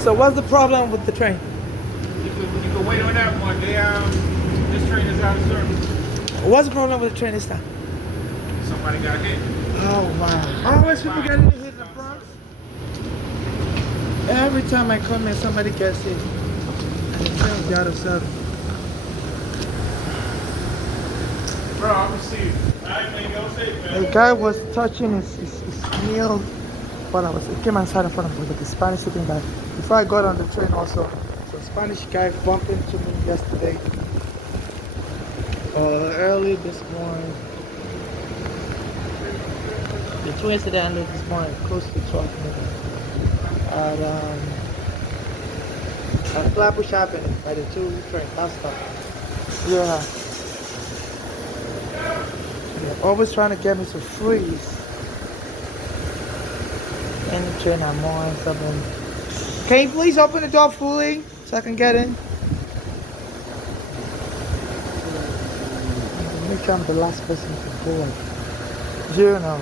So what's the problem with the train? You can wait on that one. This train is out of service. What's the problem with the train this time? Somebody got hit. Oh wow. Always people getting hit in the Bronx. Every time I come here, somebody gets hit. And the train's out of service. Bro, I'm gonna see you. Alright, man, go safe, man. The guy was touching his meal while he came inside in front of me with the Spanish speaking guy. Before I got on the train also, so Spanish guy bumped into me yesterday. Early this morning. The two yesterday and this morning, close to 12 minutes. At Flatbush Avenue by the two train, that stuff. Yeah. They're always trying to get me to freeze. Any train I'm on, something. Can you please open the door fully so I can get in? Make sure I'm the last person to board. You know.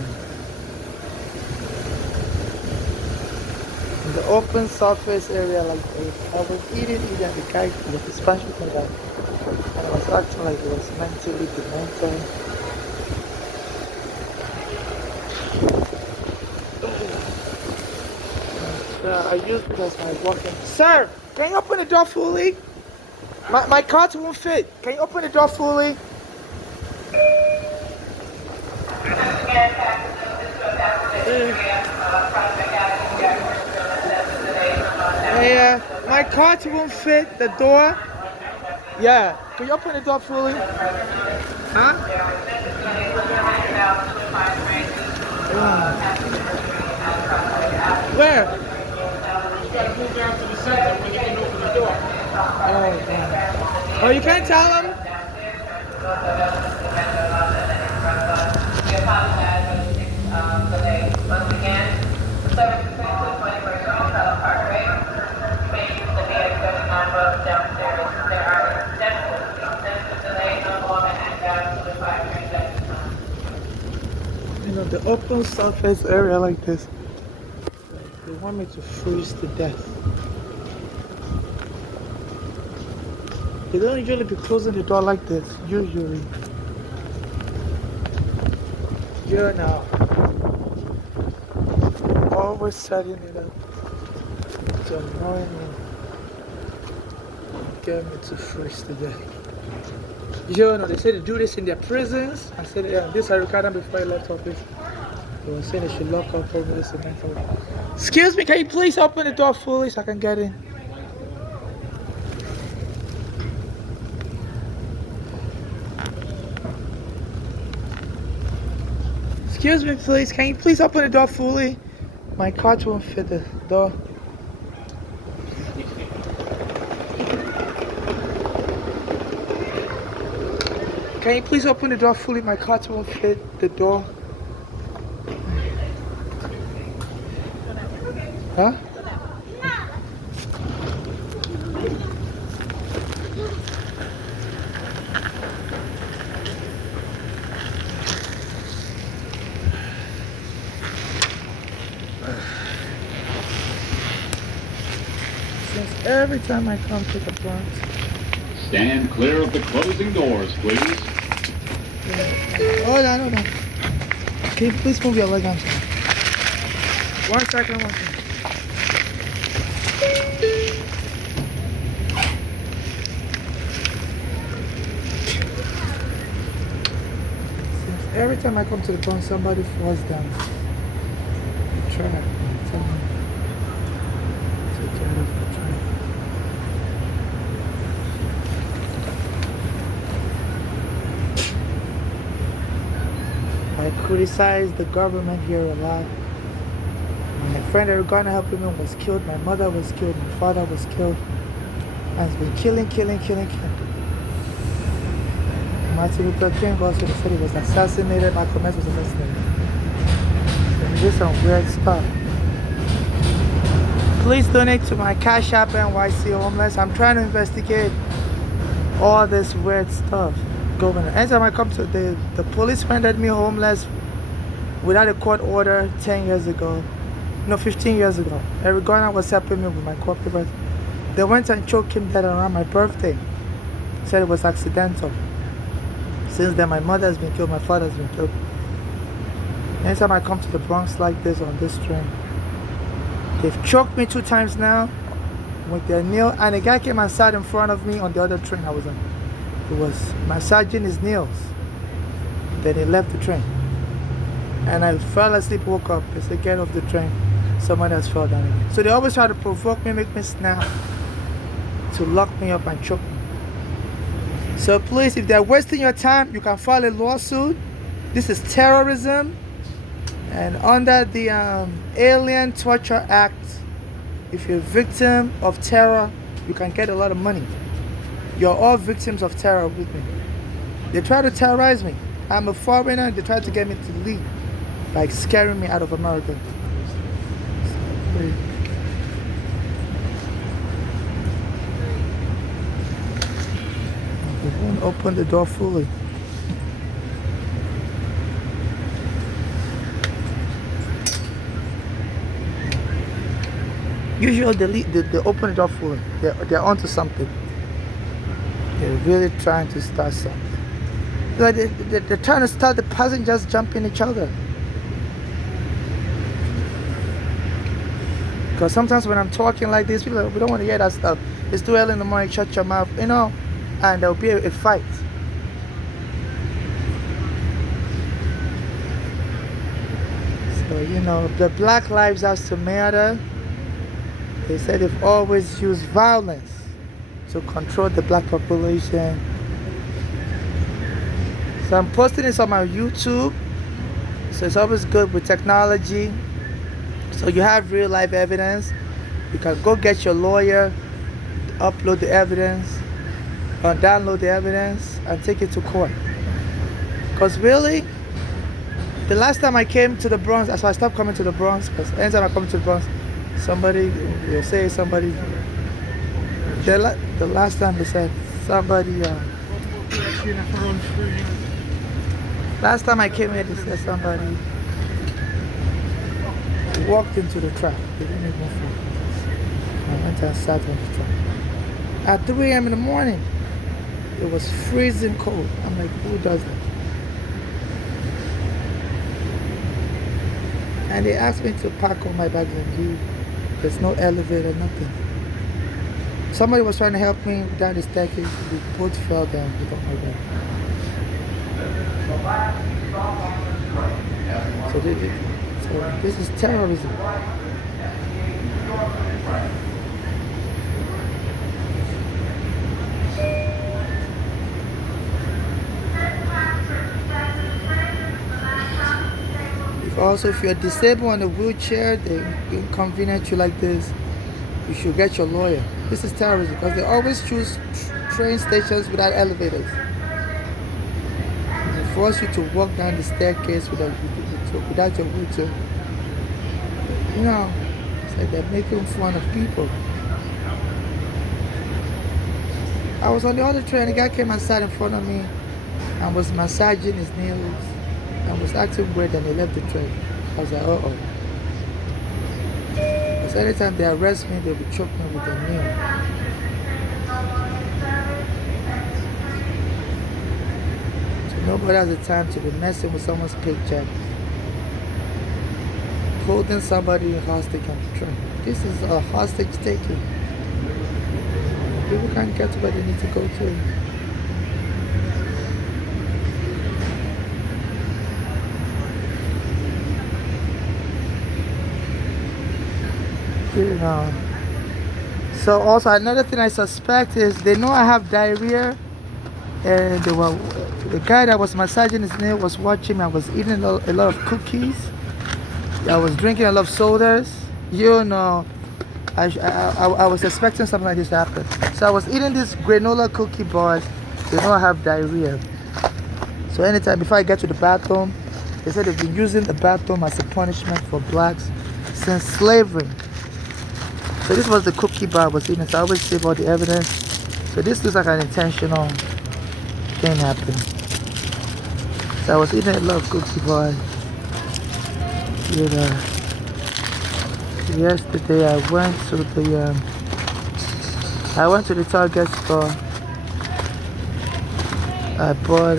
In the open surface area like this, I was eating the guy with the Spanish speaking guy. And I was acting like it was mentally demented. I used it as my walking. Sir, can you open the door fully? My cart won't fit. Can you open the door fully? Yeah, my cart won't fit the door. Yeah, can you open the door fully? Huh? Where? You gotta move down to the center when you can open the door. Oh, you can't tell him? You know, the open surface area like this, they want me to freeze to death. They don't usually be closing the door like this, usually. You know, always setting it up to annoy me, get me to freeze to death. You know, they say they do this in their prisons. I said, yeah, this I recorded before I left office. They were saying they should lock up over this event. Excuse me, can you please open the door fully so I can get in? Excuse me, please. Can you please open the door fully? My cart won't fit the door. Can you please open the door fully? My cart won't fit the door. Huh? Since every time I come to the Bronx. Stand clear of the closing doors, please. Hold on. Can you please move your leg on? 1 second, 1 second. Since every time I come to the Bronx, somebody falls down. Try. Tell me. Take care of the train. I criticize the government here a lot. My friend that was gonna help me was killed. My mother was killed. My father was killed. And it's been killing. Martin Luther King also said he was assassinated. Malcolm X was assassinated. And this is some weird stuff. Please donate to my Cash App NYC Homeless. I'm trying to investigate all this weird stuff. Governor. Anytime I come to the police rendered me homeless without a court order 10 years ago. No, 15 years ago. Eric Garner was helping me with my court papers. They went and choked him dead around my birthday. Said it was accidental. Since then, my mother has been killed, my father has been killed. Anytime I come to the Bronx like this on this train, they've choked me 2 times now with their nail, and a guy came and sat in front of me on the other train I was on. It was massaging his nails. Then he left the train. And I fell asleep, woke up. They said, get off the train. Someone else fell down again. So they always try to provoke me, make me snap, to lock me up and choke me. So please, if they're wasting your time, you can file a lawsuit. This is terrorism. And under the Alien Torture Act, if you're a victim of terror, you can get a lot of money. You're all victims of terror with me. They try to terrorize me. I'm a foreigner, they try to get me to leave, like scaring me out of America. They won't open the door fully. Usually they open the door fully. They're onto something. They're really trying to start something. Like they're trying to start the passengers jumping each other. Because sometimes when I'm talking like this, people are like, we don't want to hear that stuff. It's too early in the morning, shut your mouth, you know, and there'll be a fight. So, you know, the Black Lives Has to Matter. They said they've always used violence to control the black population. So I'm posting this on my YouTube. So it's always good with technology. So you have real life evidence. You can go get your lawyer, upload the evidence, or download the evidence and take it to court. Because really, the last time I came to the Bronx, so I stopped coming to the Bronx, because anytime I come to the Bronx, somebody will say somebody, the last time they said somebody, last time I came here they said somebody walked into the trap. They didn't even fall. I went and sat on the trap. At 3 a.m. in the morning, it was freezing cold. I'm like, who does that? And they asked me to pack all my bags and leave. There's no elevator, nothing. Somebody was trying to help me down the staircase. We both fell down with all my bags. So this is terrorism. Also, if you're disabled on a wheelchair, they inconvenience you like this, you should get your lawyer. This is terrorism because they always choose train stations without elevators. They force you to walk down the staircase without your wheelchair. You know, it's like they're making fun of people. I was on the other train, a guy came and sat in front of me and was massaging his nails. I was acting weird and they left the train. I was like, uh-oh. Because anytime they arrest me, they will choke me with their nail. So nobody has the time to be messing with someone's paycheck. Holding somebody hostage on the train. This is a hostage taking. People can't get to where they need to go to. You know. So also another thing I suspect is they know I have diarrhea, and the guy that was massaging his nail was watching me. I was eating a lot of cookies. I was drinking a lot of sodas. You know, I was expecting something like this to happen. So I was eating these granola cookie bars. They know I have diarrhea. So anytime before I get to the bathroom, they said they've been using the bathroom as a punishment for blacks since slavery. So this was the cookie bar I was eating, so I always save all the evidence. So this looks like an intentional thing happened. So I was eating a lot of cookie bars. Yesterday I went to the Target store. I bought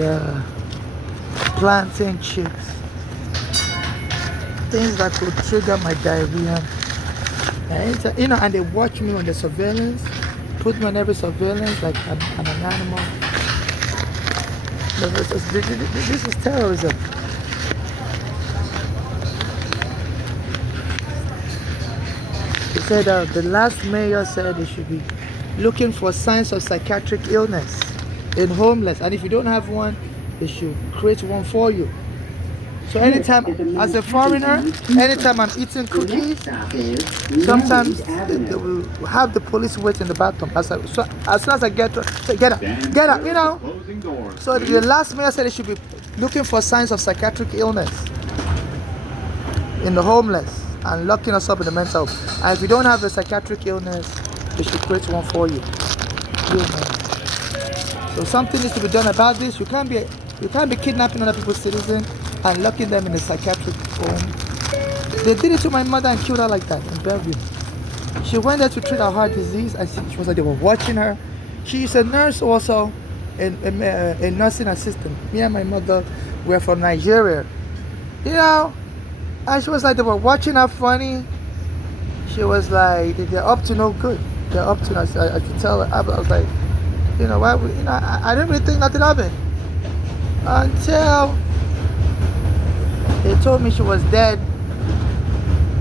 plantain chips, things that could trigger my diarrhea. And they watch me on the surveillance, put me on every surveillance like I'm an animal. This is terrorism. He said the last mayor said they should be looking for signs of psychiatric illness in homeless, and if you don't have one, they should create one for you. So anytime, as a foreigner, anytime I'm eating cookies, sometimes they will have the police wait in the bathroom. As soon as I get up, you know. So the last mayor said they should be looking for signs of psychiatric illness in the homeless and locking us up in the mental. And if you don't have a psychiatric illness, they should create one for you. So something needs to be done about this. You can't be kidnapping other people's citizens and locking them in a psychiatric home. They did it to my mother and killed her like that in Bellevue. She went there to treat her heart disease, and she was like, they were watching her. She's a nurse also, a nursing assistant. Me and my mother were from Nigeria, you know. And she was like, they were watching her funny. She was like, they're up to no good. They're up to, I could tell her. I was like, you know, why? You know, I didn't really think nothing of it until they told me she was dead.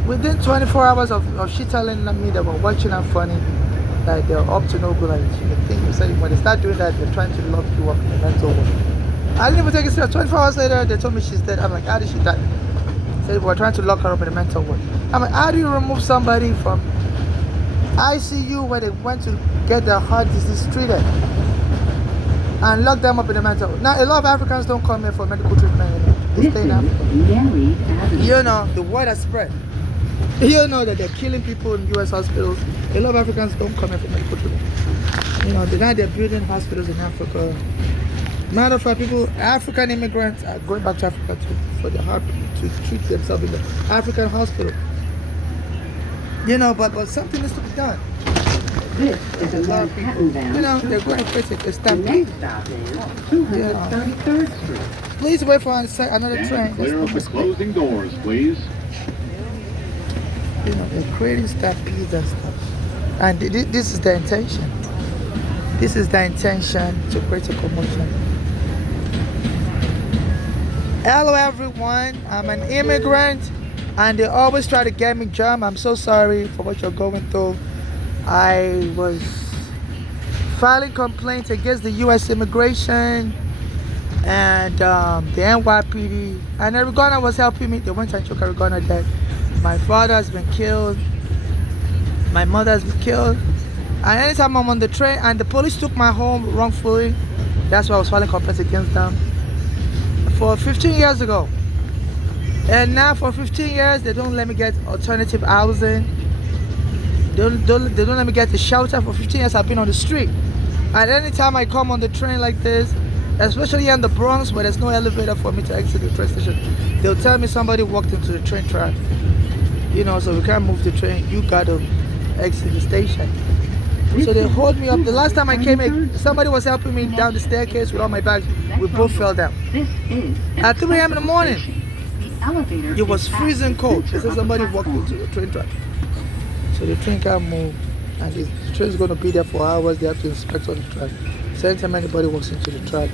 Within 24 hours of she telling me they were watching her funny, like they're up to no good. Like she think you said when they start doing that, they're trying to lock you up in the mental ward. I didn't even take it serious. 24 hours later, they told me she's dead. I'm like, how did she die? They said we're trying to lock her up in the mental ward. I'm like, how do you remove somebody from ICU where they went to get their heart disease treated and lock them up in the mental ward? Now, a lot of Africans don't come here for medical treatment. They stay in Africa. You know, the word has spread. You know that they're killing people in U.S. hospitals. A lot of Africans don't come here for medical treatment. You know, they're building hospitals in Africa. Matter of fact, African immigrants are going back to Africa for their heart to treat themselves in the African hospital. You know, but something needs to be done. This is a lot of people, you know, they're going crazy. It's stampede. The next stop is 233rd Street. Please wait for another train. Stand clear of the closing doors, please. You know, they're creating stampedes and stuff. And this is the intention. This is the intention to create a commotion. Hello everyone, I'm an immigrant and they always try to get me jammed. I'm so sorry for what you're going through. I was filing complaints against the U.S. immigration and the NYPD, and Arigona was helping me. They went and took Arigona dead. My father has been killed. My mother has been killed. And anytime I'm on the train and the police took my home wrongfully, that's why I was filing complaints against them. For 15 years ago. And now for 15 years, they don't let me get alternative housing. They don't let me get a shelter. For 15 years, I've been on the street. And anytime I come on the train like this, especially in the Bronx where there's no elevator for me to exit the train station, they'll tell me somebody walked into the train track. You know, so we can't move the train. You gotta exit the station. So they hold me up. The last time I came here, somebody was helping me down the staircase with all my bags. We both fell down. At 3 a.m. in the morning, it was freezing cold. They said somebody walked into the train track. So the train can't move. And the train's going to be there for hours. They have to inspect on the track. So anytime anybody walks into the track.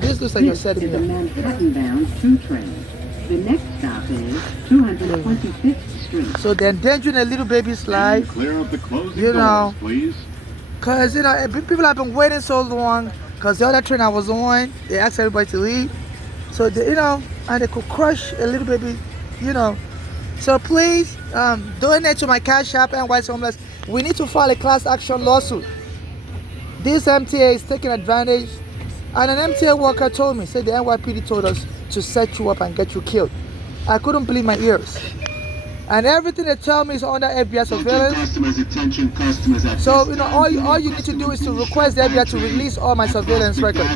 This looks like you're setting me up. Manhattan-bound 2 train. The next stop is 225th Street. So they're endangering a little baby's life. Clear of the closing You know, doors, please. because, you know, people have been waiting so long because the other train I was on, they asked everybody to leave. So, they, you know, and they could crush a little baby, you know. So please, donate to my Cash App and White Homeless. We need to file a class action lawsuit. This MTA is taking advantage. And an MTA worker told me, said the NYPD told us to set you up and get you killed. I couldn't believe my ears. And everything they tell me is under FBI surveillance. So, you know, all you need to do is to request the FBI to release all my surveillance records.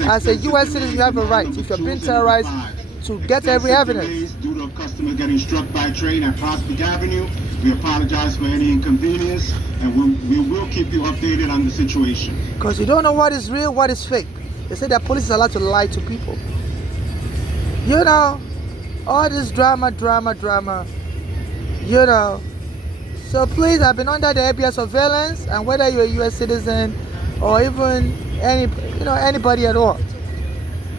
As a U.S. citizen, you have a right, if you're being terrorized, to get every evidence. of customers getting struck by train at Prospect Avenue. We apologize for any inconvenience, and we will keep you updated on the situation. Because you don't know what is real, what is fake. They say that police is allowed to lie to people. You know, all this drama. You know. So please, I've been under the FBI surveillance, and whether you're a U.S. citizen or even anybody at all,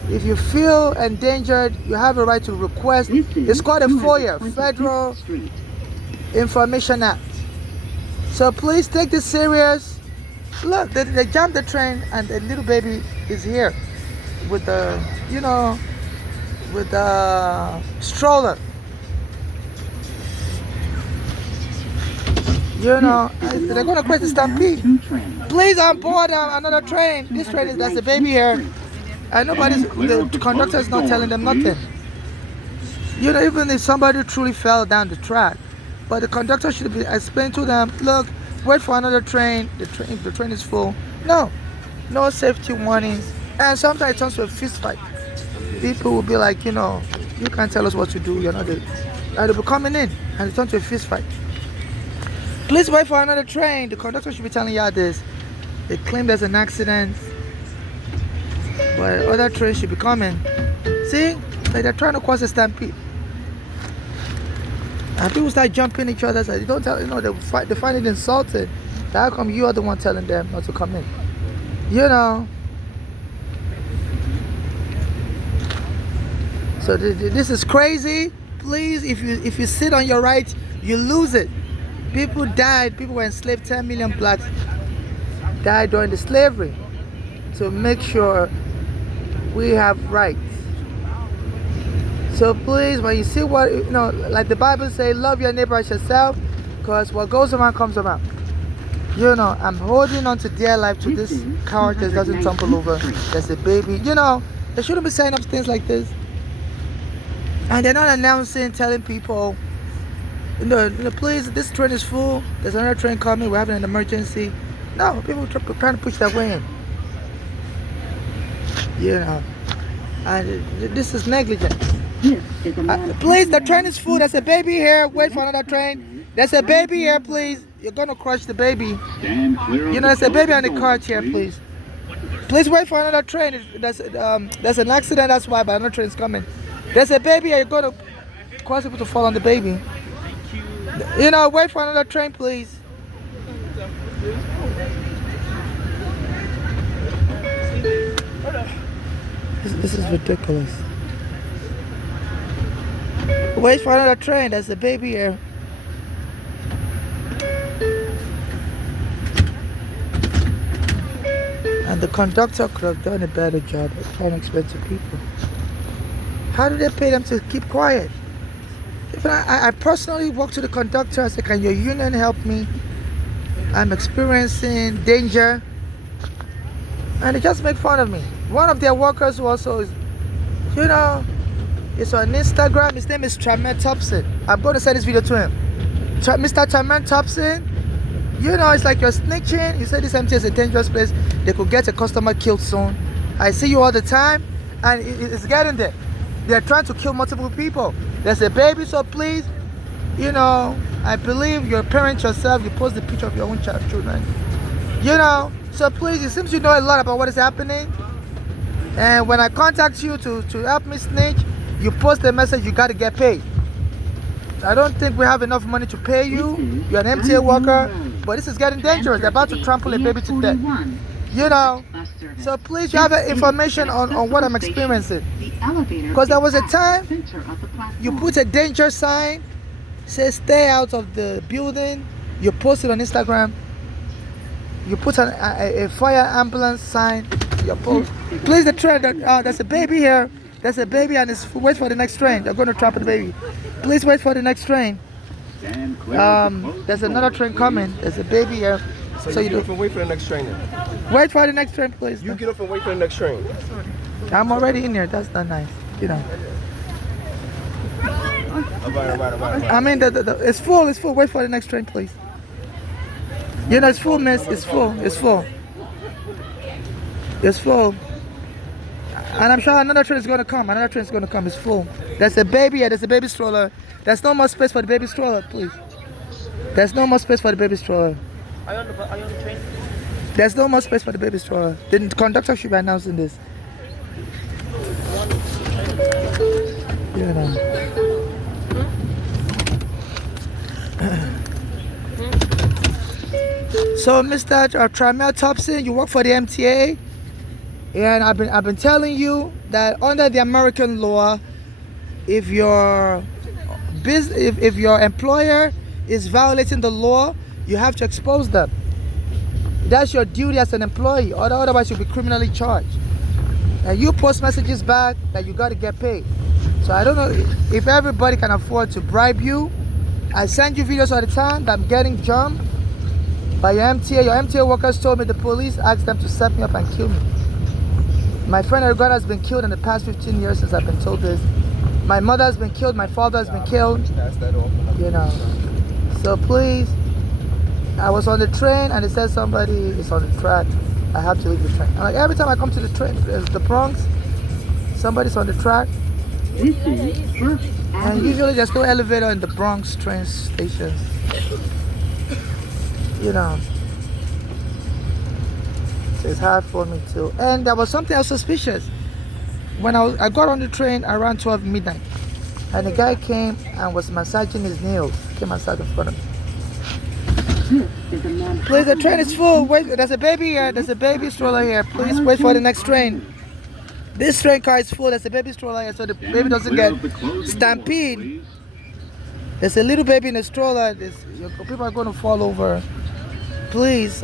if you feel endangered, you have a right to request. It's called a FOIA, Federal Information Act. So please take this serious. Look, they jumped the train, and the little baby is here with the, with the stroller. They're going to create a stampede. Please, I'm board another train. This train there's a baby here. And the conductor is not telling them nothing. Even if somebody truly fell down the track, but the conductor should be explaining to them, look, wait for another train. If the train is full. No safety warnings. And sometimes it turns to a fist fight. People will be like, you can't tell us what to do. You're not there. And they'll be coming in, and it turns to a fist fight. Please wait for another train. The conductor should be telling y'all this. They claim there's an accident, but other trains should be coming. See? Like they're trying to cause a stampede. And people start jumping each other. So they don't tell, they find it insulting. How come you are the one telling them not to come in? So this is crazy. Please, if you sit on your right, you lose it. People died. People were enslaved. 10 million blacks died during the slavery. To make sure we have rights. So please, when you see what, like the Bible says, love your neighbor as yourself, because what goes around comes around. I'm holding on to dear life to this car that doesn't tumble over. There's a baby. They shouldn't be saying up things like this. And they're not announcing, telling people, please, this train is full. There's another train coming. We're having an emergency. No, people are trying to push their way in. And this is negligence. Please, the train is full. There's a baby here. Wait for another train. There's a baby here, please. You're gonna crush the baby. There's a baby on the cart here, please. Please wait for another train. There's an accident. That's why, but another train is coming. There's a baby here. You're gonna cause people to fall on the baby. Wait for another train, please. This is ridiculous. Wait for another train. There's a baby here. And the conductor could have done a better job of trying to explain to people. How do they pay them to keep quiet? I personally walked to the conductor. I said, can your union help me? I'm experiencing danger. And they just make fun of me. One of their workers who also is, is on Instagram. His name is Tremaine Thompson. I'm going to send this video to him. Mr. Tremaine Thompson, it's like you're snitching. You said this MT is a dangerous place. They could get a customer killed soon. I see you all the time, and it's getting there. They're trying to kill multiple people. There's a baby, so please, I believe you're a parent yourself. You post the picture of your own children. So please, it seems you know a lot about what is happening. And when I contact you to help me snitch, you post a message, you got to get paid. I don't think we have enough money to pay you. You're an MTA worker, but this is getting dangerous. They're about to trample a baby to death. So please, you have information on what I'm experiencing. Because there was a time you put a danger sign, says stay out of the building. You post it on Instagram. You put a fire ambulance sign. You post. Please, the train. There's a baby here. There's a baby, and wait for the next train. They're going to trample the baby. Please wait for the next train. There's another train coming. There's a baby here. So you get off and wait for the next train then? Wait for the next train, please. You get off and wait for the next train. I'm already in there. That's not nice. I mean, it's full. It's full. Wait for the next train, please. It's full, miss. It's full. It's full. It's full. And I'm sure another train is going to come. Another train is going to come. It's full. There's a baby, yeah, there's a baby stroller. There's no more space for the baby stroller, please. There's no more space for the baby stroller. Are you on the train? There's no more space for the baby stroller. The conductor should be announcing this. You know. So, Mr. Tramel Thompson, you work for the MTA, and I've been telling you that under the American law, if your if your employer is violating the law, you have to expose them. That's your duty as an employee, otherwise you'll be criminally charged. And you post messages back that you got to get paid. So I don't know if everybody can afford to bribe you. I send you videos all the time that I'm getting jumped by your MTA. Your MTA workers told me the police asked them to set me up and kill me. My friend Ergon has been killed in the past 15 years since I've been told this. My mother has been killed, my father has been killed. You know. So please, I was on the train and it said somebody is on the track. I have to leave the train. And like every time I come to the train, there's the Bronx, somebody's on the track. This is First And Avenue. usually there's no elevator in the Bronx train stations. You know. So it's hard for me to. And there was something else suspicious. When I got on the train around 12 midnight, and the guy came and was massaging his nails. Came and sat in front of me. This is a Manhattan. Please, the train is full. Wait, there's a baby here. There's a baby stroller here. Please wait for the next train. This train car is full. There's a baby stroller here, so the baby doesn't get stampede. There's a little baby in the stroller. People are going to fall over. Please,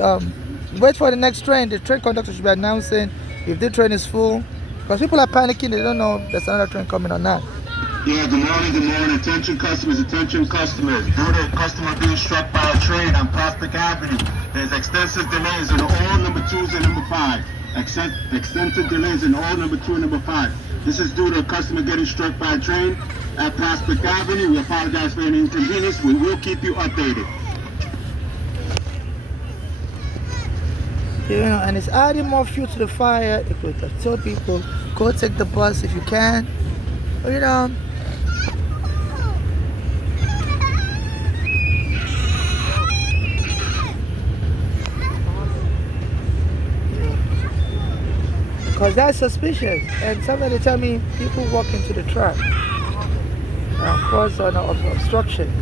wait for the next train. The train conductor should be announcing if the train is full. Because people are panicking. They don't know if there's another train coming or not. Yeah, good morning, good morning. Attention customers, attention customers. Due to a customer being struck by a train on Prospect Avenue, there's extensive delays in all number 2s and number 5. Extensive delays in all number 2 and number 5. This is due to a customer getting struck by a train at Prospect Avenue. We apologize for any inconvenience. We will keep you updated. You know, and it's adding more fuel to the fire. If we tell people, go take the bus if you can. But, you know, because that's suspicious. And somebody tell me people walk into the track and cause an obstruction.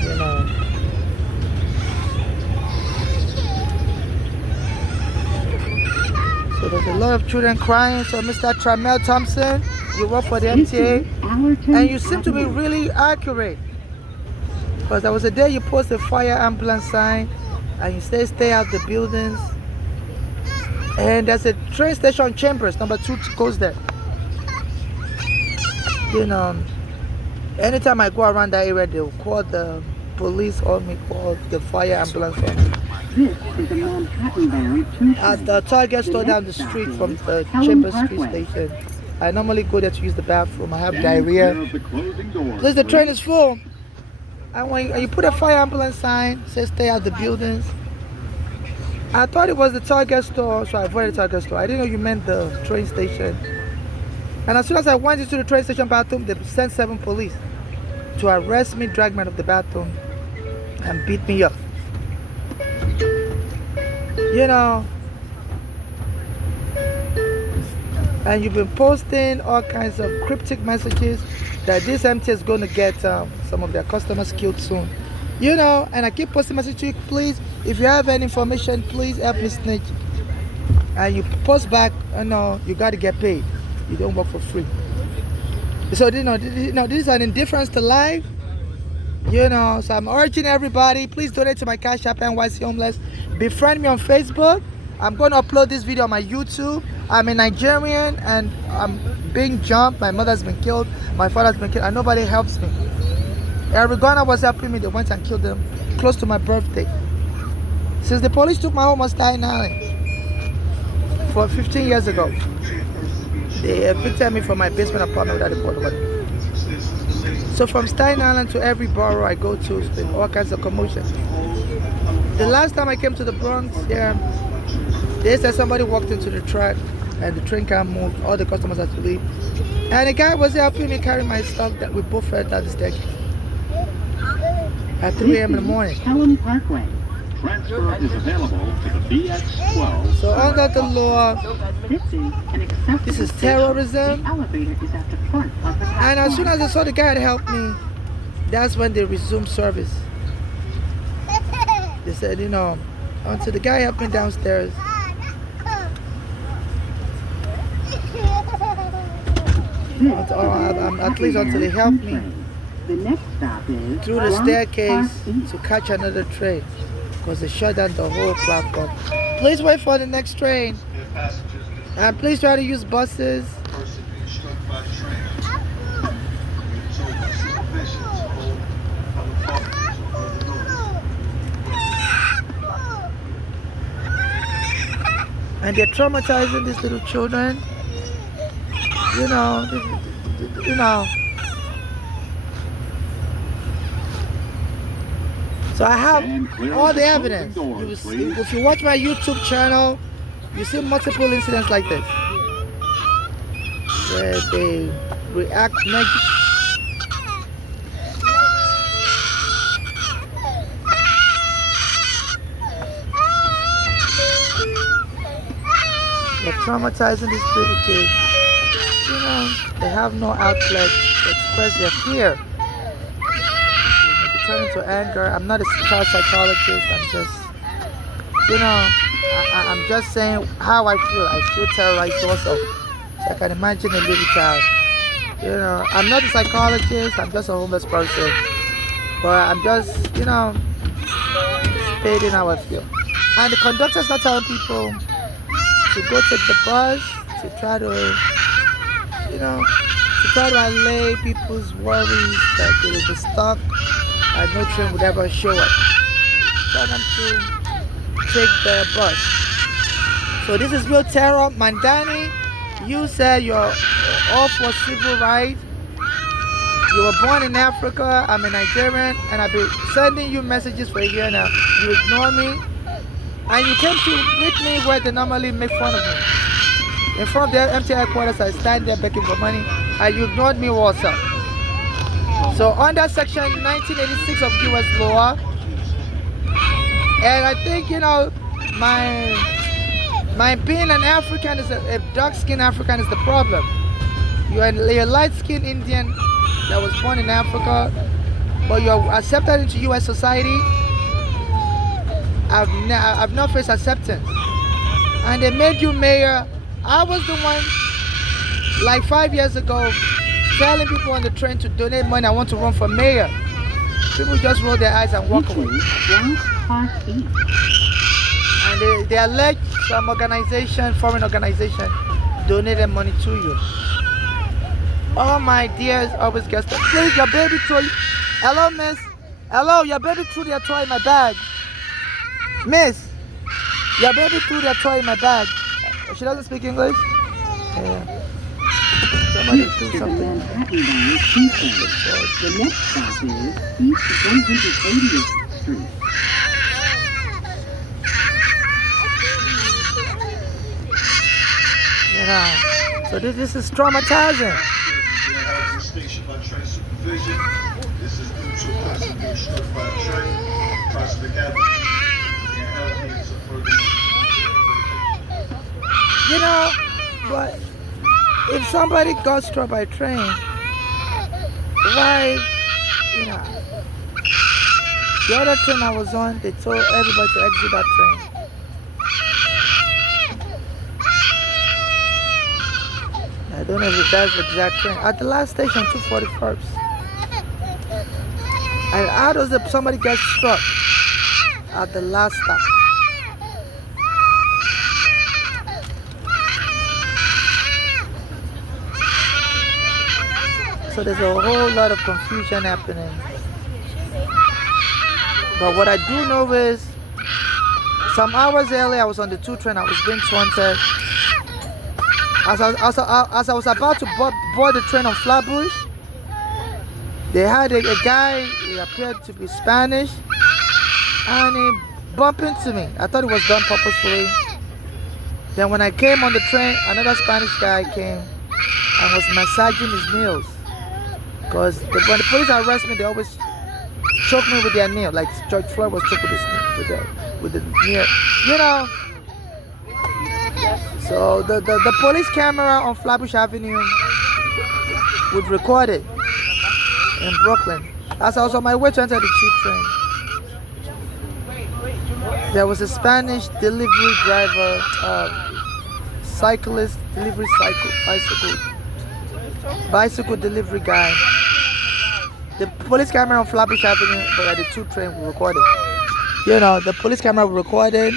You know. So there's a lot of children crying. So Mr. Tramel Thompson, you work for the This MTA, is Allerton and you seem to be Avenue. really accurate. Because there was a day you posted a fire ambulance sign, and you say stay out the buildings. And there's a train station, Chambers, number 2 goes there. You know, anytime I go around that area, they'll call the police on me, call the fire ambulance on me. This is a Manhattan-bound 2 At the Target store down the street from the Chambers Street station. I normally go there to use the bathroom. I have diarrhea. Because the train is full. And when you put a fire ambulance sign, says stay out the buildings. I thought it was the Target store, so I avoided the Target store. I didn't know you meant the train station. And as soon as I went into the train station bathroom, they sent 7 police to arrest me, drag me out of the bathroom, and beat me up. You know, and you've been posting all kinds of cryptic messages that this MTA is going to get some of their customers killed soon. You know, and I keep posting messages to you, please, if you have any information, please help me snitch. And you post back, you got to get paid. You don't work for free. So, this is an indifference to life. You know, so I'm urging everybody, please donate to my Cash App, NYC Homeless. Befriend me on Facebook. I'm going to upload this video on my YouTube. I'm a Nigerian and I'm being jumped. My mother's been killed. My father's been killed. And nobody helps me. Arizona was helping me. They went and killed them close to my birthday. Since the police took my home on Staten Island for 15 years ago, they evicted me from my basement apartment without a court order. So from Staten Island to every borough I go to, it's been all kinds of commotion. The last time I came to the Bronx, they said somebody walked into the track and the train can't move. All the customers have to leave. And the guy was helping me carry my stuff that we both fell down the staircase at 3 a.m. in the morning. Pelham Parkway. Transfer is available to the BX12. So under the law, This is an acceptable this is station. terrorism. The elevator is at the front of the platform. And as soon as I saw the guy that helped me, that's when they resumed service. They said, you know, until the guy helped me downstairs. At least until they help me The next stop is through the Bronx staircase Park East. to catch another train, because they shut down the whole platform. Please wait for the next train, and please try to use buses. And they're traumatizing these little children. You know. So I have Stand clear all of the the evidence. closing doors, You see, please. if you watch my YouTube channel, you see multiple incidents like this, where they react negatively. They're traumatizing these little kids. You know, they have no outlet to express their fear. They may be turning to anger. I'm not a child psychologist. I'm just, you know, I'm just saying how I feel. I feel terrorized also. So I can imagine a little child. You know, I'm not a psychologist. I'm just a homeless person. But I'm just, you know, stating how I feel. And the conductor's not telling people to go take the bus, to try to, you know, to try to allay people's worries that they will be stuck and no train would ever show up. Tell them to take the bus. So this is real terror. Mandani, you said you're all for civil rights. You were born in Africa. I'm a Nigerian, and I've been sending you messages for a year now. You ignore me. And you came to meet me where they normally make fun of me. In front of the MTA headquarters, I stand there begging for money, and you ignored me also. So under section 1986 of US law, and I think, you know, my being an African is a dark-skinned African is the problem. You're a light-skinned Indian that was born in Africa, but you're accepted into US society. I've not faced acceptance, and they made you mayor. I was the one, like 5 years ago, telling people on the train to donate money. I want to run for mayor. People just roll their eyes and walk away. Bronx Park East. And they allege some organization, foreign organization, donated money to you. Oh my dears, always gets that. Please, your baby threw. Hello, miss. Hello, your baby threw their toy in my bag. Miss, your baby threw their toy in my bag. She doesn't speak English? Yeah. Somebody threw To the something. Manhattan Line Tuesday. The next stop is East 180th Street. You know, so this is traumatizing. Station by train supervision. This is due to a person being struck by a train, Prospect Avenue. And help me some further. You know, but if somebody got struck by a train, why, you know, the other train I was on, they told everybody to exit that train. I don't know if that's the exact train. At the last station, 241st. And how does somebody get struck at the last stop? So there's a whole lot of confusion happening. But what I do know is, some hours earlier I was on the 2 train, I was being taunted. As I was about to board the train on Flatbush, they had a guy, he appeared to be Spanish, and he bumped into me. I thought it was done purposefully. Then when I came on the train, another Spanish guy came and was massaging his nails. Because when the police arrest me, they always choke me with their nail, like George Floyd was choked with the nail, you know. So the police camera on Flatbush Avenue would record it in Brooklyn. As I was on my way to enter the 2 train, there was a Spanish delivery driver, cyclist, delivery bicycle delivery guy. The police camera on Flatbush Avenue, but at the 2 train we recorded. You know, the police camera recorded,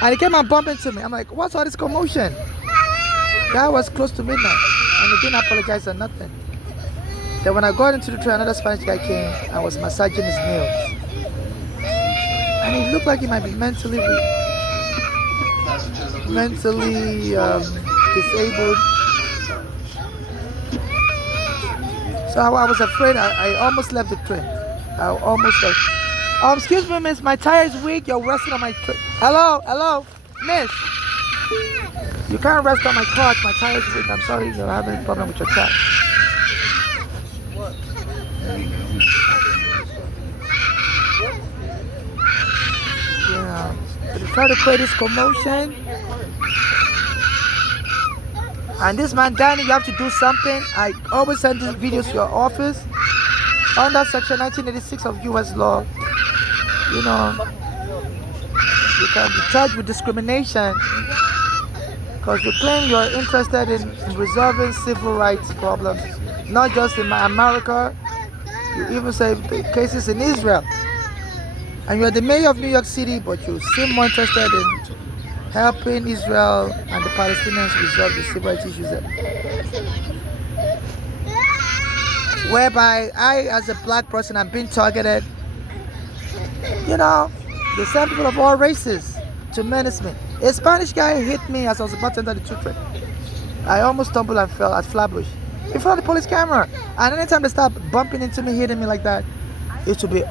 and he came and bumped into me. I'm like, what's all this commotion? That was close to midnight, and he didn't apologize or nothing. Then when I got into the train, another Spanish guy came and was massaging his nails. And he looked like he might be mentally disabled. So I was afraid. I almost left the train. I almost left. Excuse me, miss. My tire is weak. You're resting on my train. Hello, miss. You can't rest on my clutch. My tire is weak. I'm sorry. You're having a problem with your car. Yeah. They try to create this commotion. And this man, Danny, you have to do something. I always send these videos to your office under Section 1986 of U.S. law. You know, you can be charged with discrimination because you claim you're interested in resolving civil rights problems, not just in America. You even say cases in Israel. And you're the mayor of New York City, but you seem more interested in helping Israel and the Palestinians resolve the civil rights issues there. Whereby I, as a black person, I'm being targeted. You know, they send people of all races to menace me. A Spanish guy hit me as I was about to enter the 2 train. I almost stumbled and fell at Flatbush in front of the police camera. And anytime they start bumping into me, hitting me like that, it will be,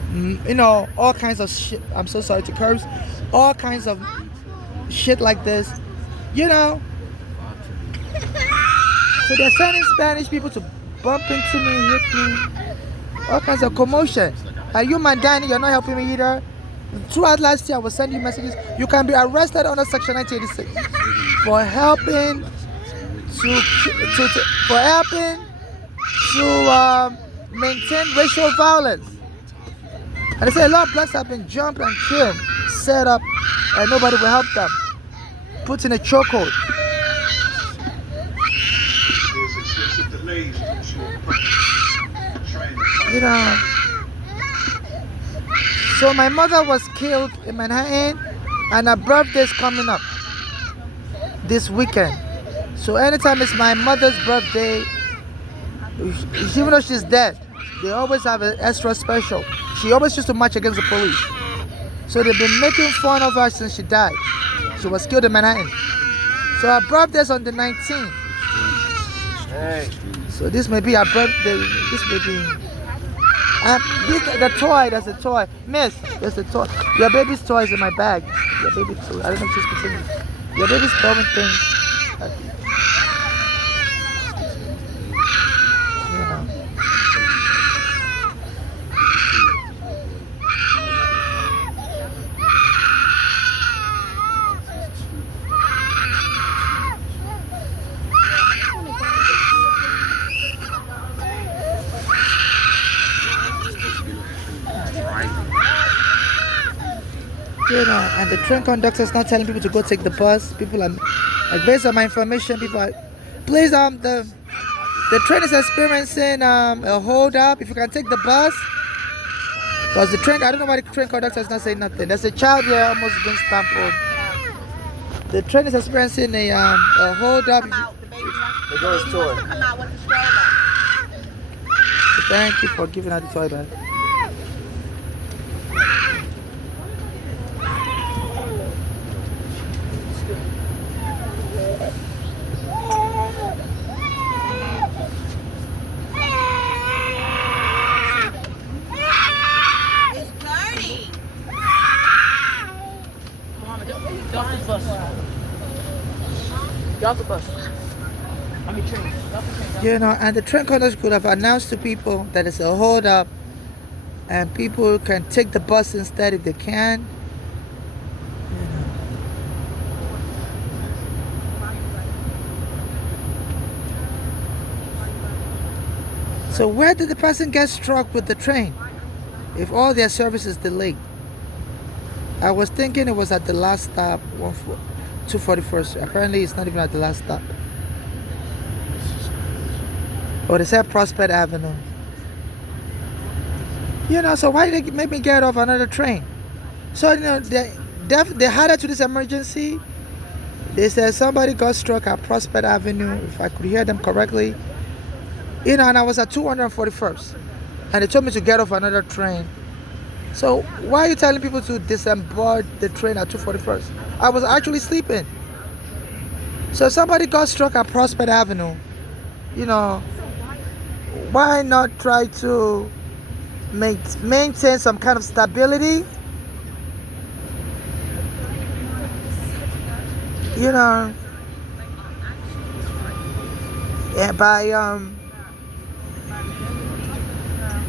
you know, all kinds of shit. I'm so sorry to curse. All kinds of shit like this, you know. So they're sending Spanish people to bump into me, hit me, all kinds of commotion. And you, man, Danny, you're not helping me either. Throughout last year, I was sending you messages. You can be arrested under Section 1986 for helping to maintain racial violence. And they say a lot of blacks have been jumped and killed, set up, and nobody will help them. Put in a chokehold. You know. So my mother was killed in Manhattan, and her birthday is coming up this weekend. So anytime it's my mother's birthday, even though she's dead, they always have an extra special. She always used to march against the police. So they've been making fun of her since she died. She was killed in Manhattan. So her birthday is on the 19th. Hey. So this may be her birthday. This may be. The toy, there's a toy. Miss, there's a toy. Your baby's toy is in my bag. Your baby's toy. I don't know if she's continuing. Your baby's throwing things. You know, and the train conductor is not telling people to go take the bus. People are, like, based on my information, people are, please, the train is experiencing a hold up. If you can take the bus, because the train, I don't know why the train conductor is not saying nothing. There's a child here almost being stumbled. The train is experiencing a hold up. The girl's toy. Thank you for giving her the toy back. Get off the bus. I mean train. You know, and the train conductor could have announced to people that it's a hold up and people can take the bus instead if they can. You know. So where did the person get struck with the train if all their service is delayed? I was thinking it was at the last stop, 241st. Apparently it's not even at the last stop. Or they said Prospect Avenue. You know, so why did they make me get off another train? So, you know, they added to this emergency. They said somebody got struck at Prospect Avenue, if I could hear them correctly. You know, and I was at 241st. And they told me to get off another train. So why are you telling people to disembark the train at 241st? I was actually sleeping. So if somebody got struck at Prospect Avenue, you know, why not try to maintain some kind of stability? You know, yeah, by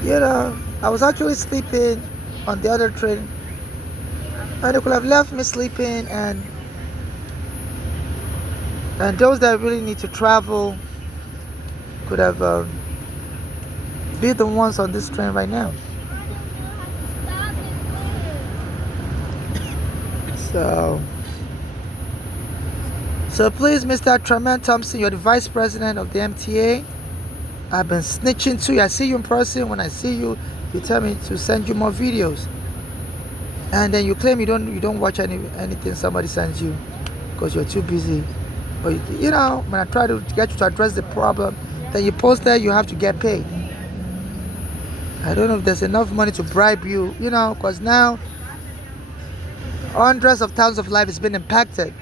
you know, I was actually sleeping on the other train, and they could have left me sleeping, and those that really need to travel could have be the ones on this train right now. So please, Mr. Tremaine Thompson, you're the vice president of the MTA. I've been snitching to you. I see you in person. When I see you, you tell me to send you more videos, and then you claim you don't watch anything somebody sends you because you're too busy. But you know, when I try to get you to address the problem, then you post there, you have to get paid. I don't know if there's enough money to bribe you, you know, because now hundreds of thousands of lives has been impacted.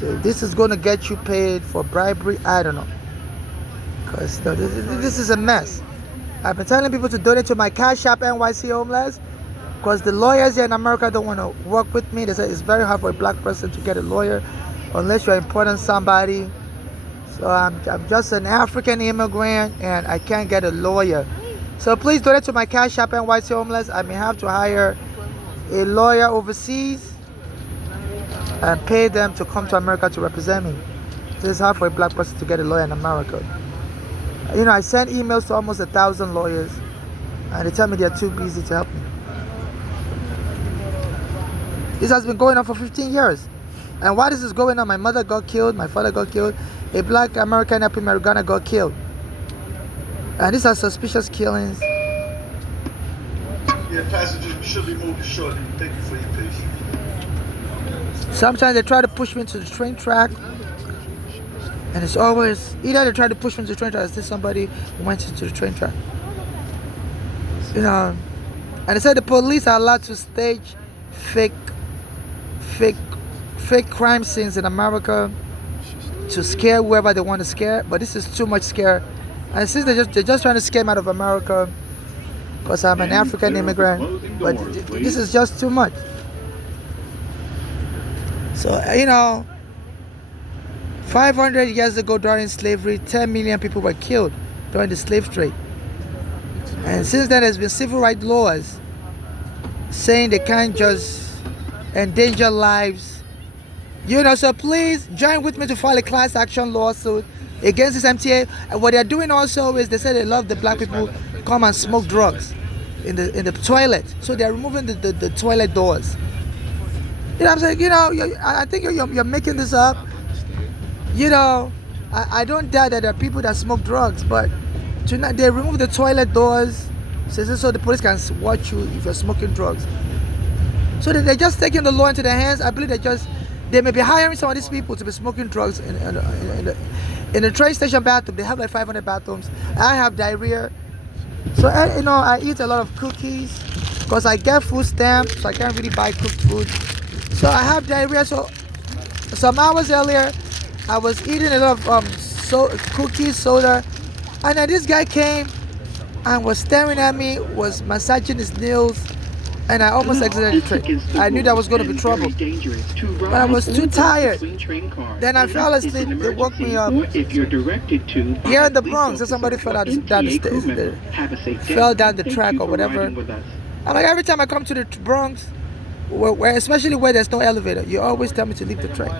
So if this is going to get you paid for bribery, I don't know. Because you know, this is a mess. I've been telling people to donate to my Cash App NYC Homeless, because the lawyers here in America don't want to work with me. They say it's very hard for a black person to get a lawyer unless you're important somebody. So I'm just an African immigrant and I can't get a lawyer. So please donate to my Cash App NYC Homeless. I may have to hire a lawyer overseas and pay them to come to America to represent me. So it's hard for a black person to get a lawyer in America. You know, I send emails to almost 1,000 lawyers and they tell me they're too busy to help me. This has been going on for 15 years. And while this is going on, my mother got killed, my father got killed, a black American up in Marigana got killed. And these are suspicious killings. Yeah, passengers should be moving shortly. Thank you for your patience. Sometimes they try to push me into the train track. And it's always, either they try to push me into the train track or there's somebody who went into the train track. You know, and they said the police are allowed to stage fake crime scenes in America to scare whoever they want to scare, but this is too much scare. And since they're just trying to scare me out of America because I'm an African immigrant, but this is just too much. So, you know, 500 years ago during slavery, 10 million people were killed during the slave trade. And since then, there's been civil rights laws saying they can't just endanger lives. You know, so please join with me to file a class action lawsuit against this MTA. And what they're doing also is they say they love the black people come and smoke drugs in the toilet. So they're removing the toilet doors. You know what I'm saying? You know, I think you're making this up. You know, I don't doubt that there are people that smoke drugs, but tonight they remove the toilet doors so the police can watch you if you're smoking drugs. So they're just taking the law into their hands. I believe they may be hiring some of these people to be smoking drugs in the train station bathroom. They have like 500 bathrooms. I have diarrhea. So, you know, I eat a lot of cookies because I get food stamps, so I can't really buy cooked food. So I have diarrhea. So some hours earlier, I was eating a lot of cookies, soda, and then this guy came and was staring at me, was massaging his nails, and I almost exited the train. I knew that was going to be trouble, but I was too tired. Then I fell asleep. They woke me up. Here in the Bronx, somebody fell down the stairs, fell down the track or whatever. I'm like, every time I come to the Bronx, especially where there's no elevator, you always tell me to leave the train.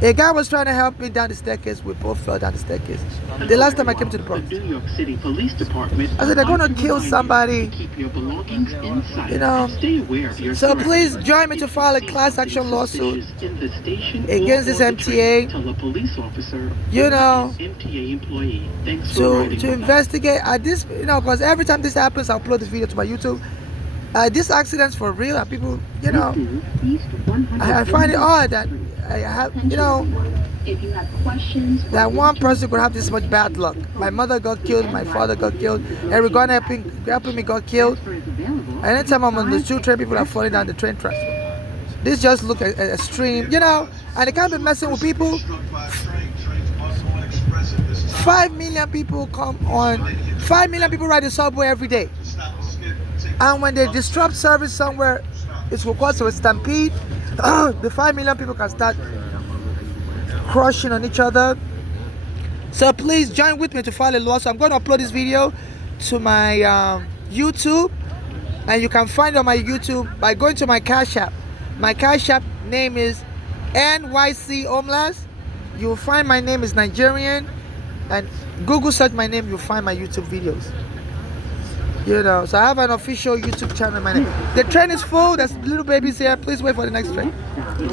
A guy was trying to help me down the staircase. We both fell down the staircase. The last time I came to the Bronx, New York City Police Department, I said, they're going to kill somebody. keep your belongings inside. You know, Stay aware of your so please join me to file a class action lawsuit against this MTA. Tell a police officer, You know, MTA employee. Thanks for writing to with us. investigate at this, you know, because every time this happens, I upload this video to my YouTube. This accident's for real, and people, you know, I find it odd that I have, you know, If you have questions, that one person could have this much bad luck. My mother got killed, my father got killed, every guy helping me got killed. And anytime I'm on the 2 train, people are falling down the train tracks. This just look extreme, you know, and they can't be messing with people. 5 million people come on, 5 million people ride the subway every day. And when they disrupt service somewhere, it will cause a stampede. The 5 million people can start crushing on each other. So please join with me to file a lawsuit. I'm going to upload this video to my YouTube, and you can find it on my YouTube by going to my Cash App. My Cash App name is NYC Homeless. You'll find my name is Nigerian, and Google search my name, you'll find my YouTube videos. You know, so I have an official YouTube channel. My name. The train is full. There's little babies here. Please wait for the next train.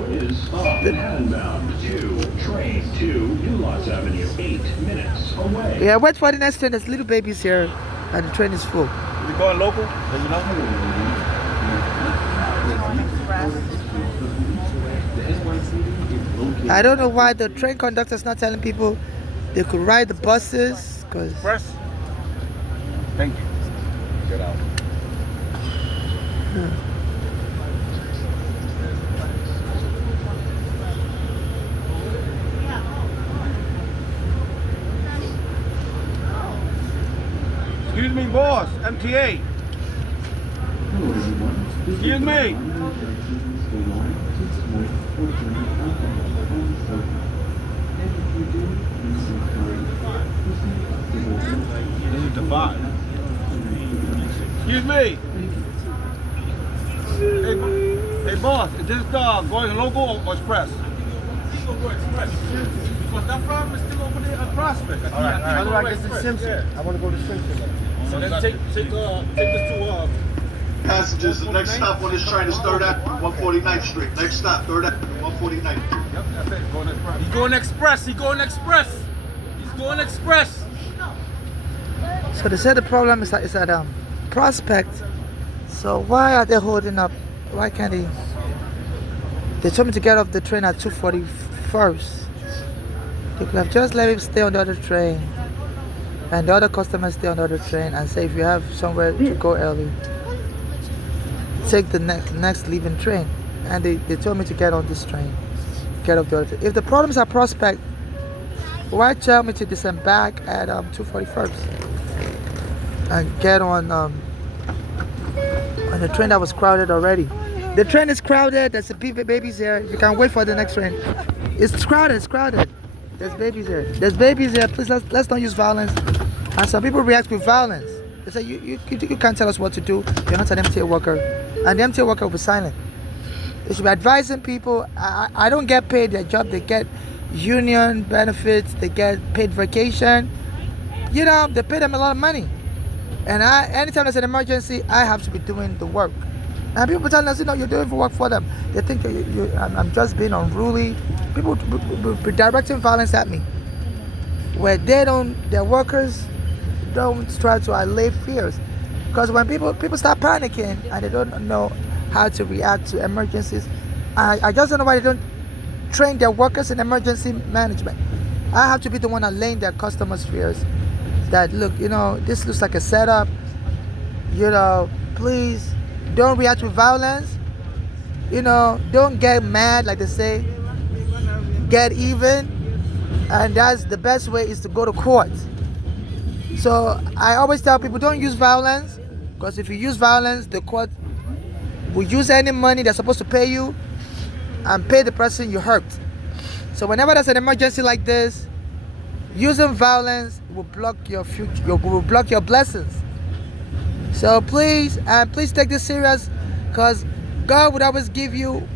Is bound to train to New Lots Avenue, 8 minutes away. Yeah, wait for the next train. There's little babies here, and the train is full. You going local? Does you know? I don't know why the train conductor's not telling people they could ride the buses, because Press. Thank you. Get out. Excuse me, boss. MTA. Excuse me. This is the 5. Excuse me. Hey boss, is this going local or express? He's gonna go express. Because that problem is still over there at Prospect. All right. How do I get to Simpson? I want to go to Simpson. So then take this to Passengers, the next stop on this train is 3rd Avenue, 149th Street. Next stop, 3rd Avenue, 149th. Yep, that's it. Going express. He's going express. He's going express. so they said the problem is at Prospect. So why are they holding up? Why can't they? They told me to get off the train at 2:41. They could have just let him stay on the other train, and the other customers stay on the other train, and say if you have somewhere to go early, take the next leaving train. And they told me to get on this train, get off the other train. If the problem is at Prospect, why tell me to disembark at 2:41 and get on the train that was crowded already? The train is crowded. There's babies here. You can wait for the next train. It's crowded. It's crowded. There's babies here. There's babies here. Please let's not use violence. And some people react with violence. They say you can't tell us what to do. You're not an MTA worker, and the MTA worker will be silent. They should be advising people. I don't get paid their job. They get union benefits. They get paid vacation. You know, they pay them a lot of money. And anytime there's an emergency, I have to be doing the work. And people telling us, you're doing work for them. They think I'm just being unruly. People be directing violence at me, where their workers don't try to allay fears. Because when people start panicking and they don't know how to react to emergencies, I just don't know why they don't train their workers in emergency management. I have to be the one allaying their customers' fears. That look, this looks like a setup. Please don't react with violence. Don't get mad, like they say. Get even, and that's the best way is to go to court. So I always tell people, don't use violence, because if you use violence, the court will use any money they're supposed to pay you and pay the person you hurt. So whenever there's an emergency like this, using violence will block your future, will block your blessings. So please take this serious, because God would always give you,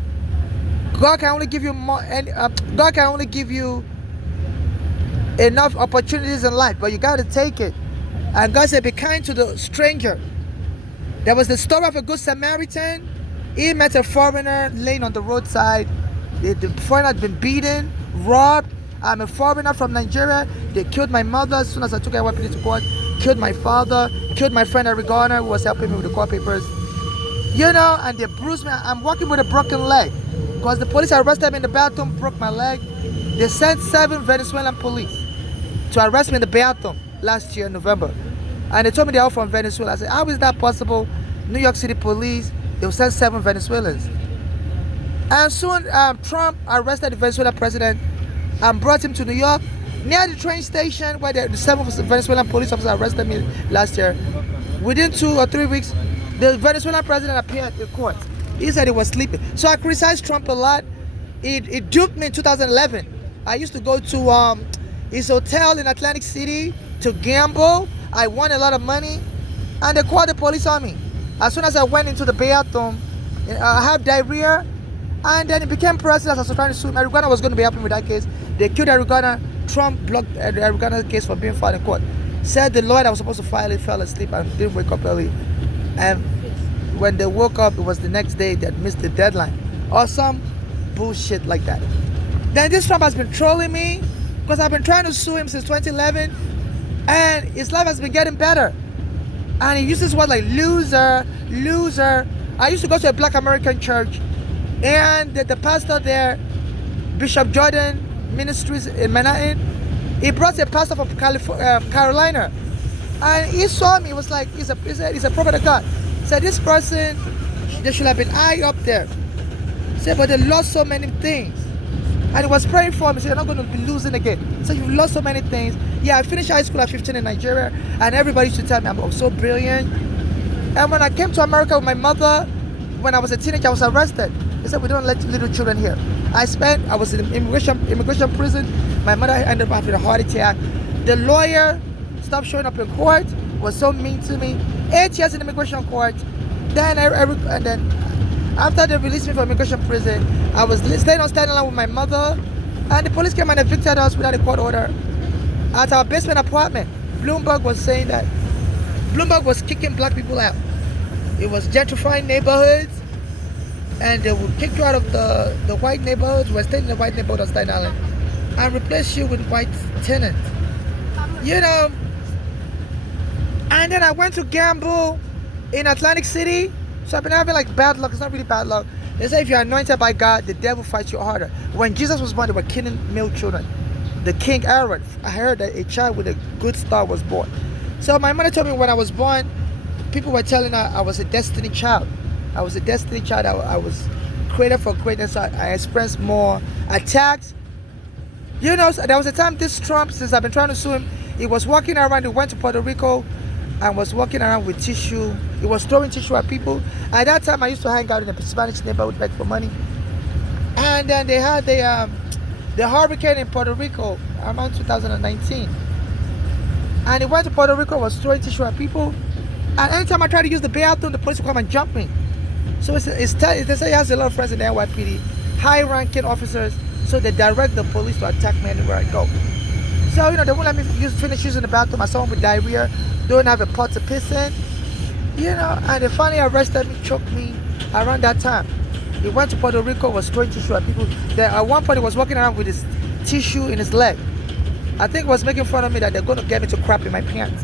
God can only give you more, and God can only give you enough opportunities in life, but you got to take it. And God said, be kind to the stranger. There was the story of a good Samaritan. He met a foreigner laying on the roadside. The foreigner had been beaten, robbed. I'm a foreigner from Nigeria. They killed my mother as soon as I took a weapon into court. Killed my father. Killed my friend Eric Garner, who was helping me with the court papers. You know, and they bruised me. I'm walking with a broken leg because the police arrested me in the bathroom, broke my leg. They sent 7 Venezuelan police to arrest me in the bathroom last year in November. And they told me they're all from Venezuela. I said, how is that possible? New York City police, they will send 7 Venezuelans. And soon Trump arrested the Venezuelan president and brought him to New York, near the train station where the 7 Venezuelan police officers arrested me last year. Within 2 or 3 weeks, the Venezuelan president appeared in court. He said he was sleeping. So I criticized Trump a lot. It duped me in 2011. I used to go to his hotel in Atlantic City to gamble. I won a lot of money, and they called the police on me. As soon as I went into the bathroom, I had diarrhea, and then it became president. I was trying to sue him. Eric Garner was going to be helping with that case. They killed Eric Garner. Trump blocked Eric Garner's case from being filed in court. Said the lawyer that was supposed to file it fell asleep and didn't wake up early. And when they woke up, it was the next day that missed the deadline. Or some bullshit like that. Then this Trump has been trolling me because I've been trying to sue him since 2011, and his life has been getting better. And he uses words like loser, loser. I used to go to a Black American church, and the pastor there, Bishop Jordan Ministries in Manhattan, he brought a pastor from Carolina, and he saw me. He was like, he's a prophet of God. He said, this person, they should have been high up there. He said, but they lost so many things. And he was praying for me. He said, you're not going to be losing again. He said, you've lost so many things. Yeah, I finished high school at 15 in Nigeria, and everybody used to tell me I'm so brilliant. And when I came to America with my mother, when I was a teenager, I was arrested. They said, we don't let little children here. I was in immigration prison. My mother ended up having a heart attack. The lawyer stopped showing up in court, was so mean to me. 8 years in immigration court. Then after they released me from immigration prison, I was staying alone with my mother, and the police came and evicted us without a court order at our basement apartment. Bloomberg was saying that Bloomberg was kicking black people out. It was gentrifying neighborhoods, and they would kick you out of the white neighborhoods. We're staying in the white neighborhood of Staten Island and replace you with white tenants. You know. And then I went to gamble in Atlantic City. So I've been having like bad luck. It's not really bad luck. They say if you're anointed by God, the devil fights you harder. When Jesus was born, they were killing male children. The King Herod, I heard that a child with a good star was born. So my mother told me when I was born, people were telling her I was a destiny child. I was a destiny child. I was created for greatness. I experienced more attacks. You know, so there was a time this Trump, since I've been trying to sue him, he was walking around. He went to Puerto Rico and was walking around with tissue. He was throwing tissue at people. At that time, I used to hang out in a Spanish neighborhood, beg for money. And then they had the hurricane in Puerto Rico around 2019. And he went to Puerto Rico, was throwing tissue at people. And anytime I tried to use the bathroom, the police would come and jump me. So they say he has a lot of friends in the NYPD, high-ranking officers, so they direct the police to attack me anywhere I go. So, you know, they won't let me finish using the bathroom. I saw him with diarrhea, don't have a pot to piss in. You know, and they finally arrested me, choked me around that time. He went to Puerto Rico, was throwing tissue at people. Then at one point he was walking around with his tissue in his leg. I think he was making fun of me that they're going to get me to crap in my pants.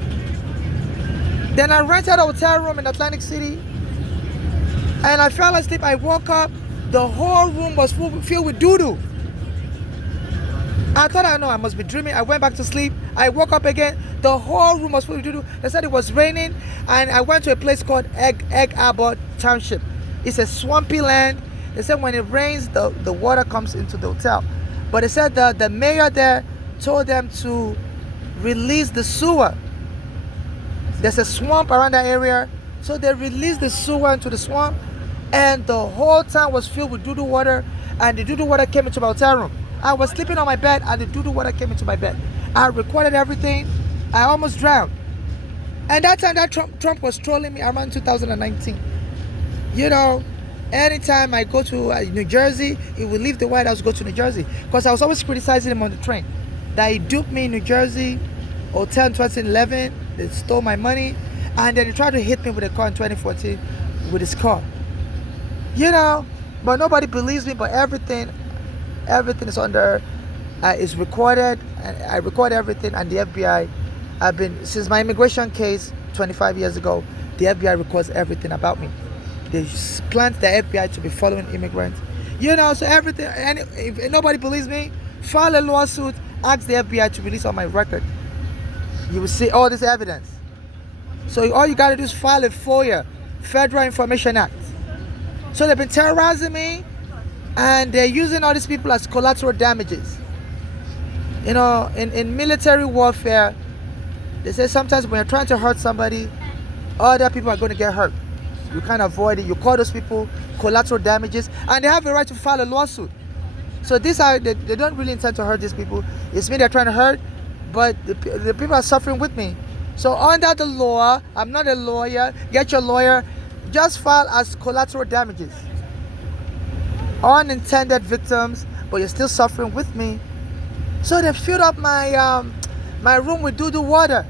Then I rented a hotel room in Atlantic City, and I fell asleep. I woke up, the whole room was filled with doo-doo. I thought, I must be dreaming. I went back to sleep. I woke up again. The whole room was full of doo-doo. They said it was raining, and I went to a place called Egg Harbor Township. It's a swampy land. They said when it rains, the water comes into the hotel. But they said the mayor there told them to release the sewer. There's a swamp around that area, so they released the sewer into the swamp. and the whole town was filled with doo-doo water, and the doo-doo water came into my hotel room. I was sleeping on my bed, and the doo-doo water came into my bed. I recorded everything. I almost drowned. And that time that Trump was trolling me around 2019. You know, anytime I go to New Jersey, he would leave the White House, go to New Jersey. Because I was always criticizing him on the train. That he duped me in New Jersey, hotel in 2011, they stole my money, and then he tried to hit me with a car in 2014 with his car. You know, but nobody believes me, but everything is under, is recorded, and I record everything, and the FBI, since my immigration case 25 years ago, the FBI records everything about me. They plant the FBI to be following immigrants. You know, so everything, and if nobody believes me, file a lawsuit, ask the FBI to release all my record. You will see all this evidence. So all you gotta do is file a FOIA, Federal Information Act. So they've been terrorizing me, and they're using all these people as collateral damages. You know, in military warfare, they say sometimes when you're trying to hurt somebody, other people are going to get hurt. You can't avoid it. You call those people collateral damages, and they have a right to file a lawsuit. So they don't really intend to hurt these people. It's me they're trying to hurt, but the people are suffering with me. So under the law, I'm not a lawyer. Get your lawyer. Just file as collateral damages. Unintended victims, but you're still suffering with me. So they filled up my my room with doo-doo water.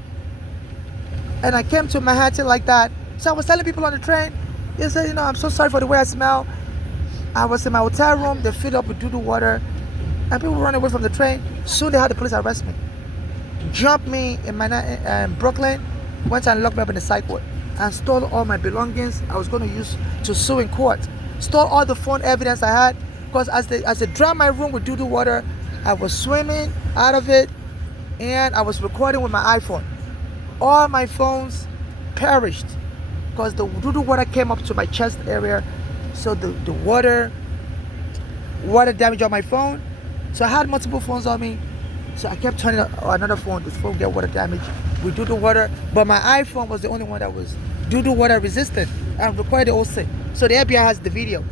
And I came to Manhattan like that. So I was telling people on the train, they said, you know, I'm so sorry for the way I smell. I was in my hotel room, they filled up with doo-doo water, and people run away from the train. Soon they had the police arrest me. Jumped me in Brooklyn, went and locked me up in the psych ward, and stole all my belongings I was going to use to sue in court. Stole all the phone evidence I had, because as they drowned my room with doo-doo water, I was swimming out of it, and I was recording with my iPhone. All my phones perished because the doo-doo water came up to my chest area, so the water damage on my phone. So I had multiple phones on me, so I kept turning another phone. The phone get water damage with doo-doo water, but my iPhone was the only one that was doo-doo water resistant and recorded the whole thing. So the FBI has the video.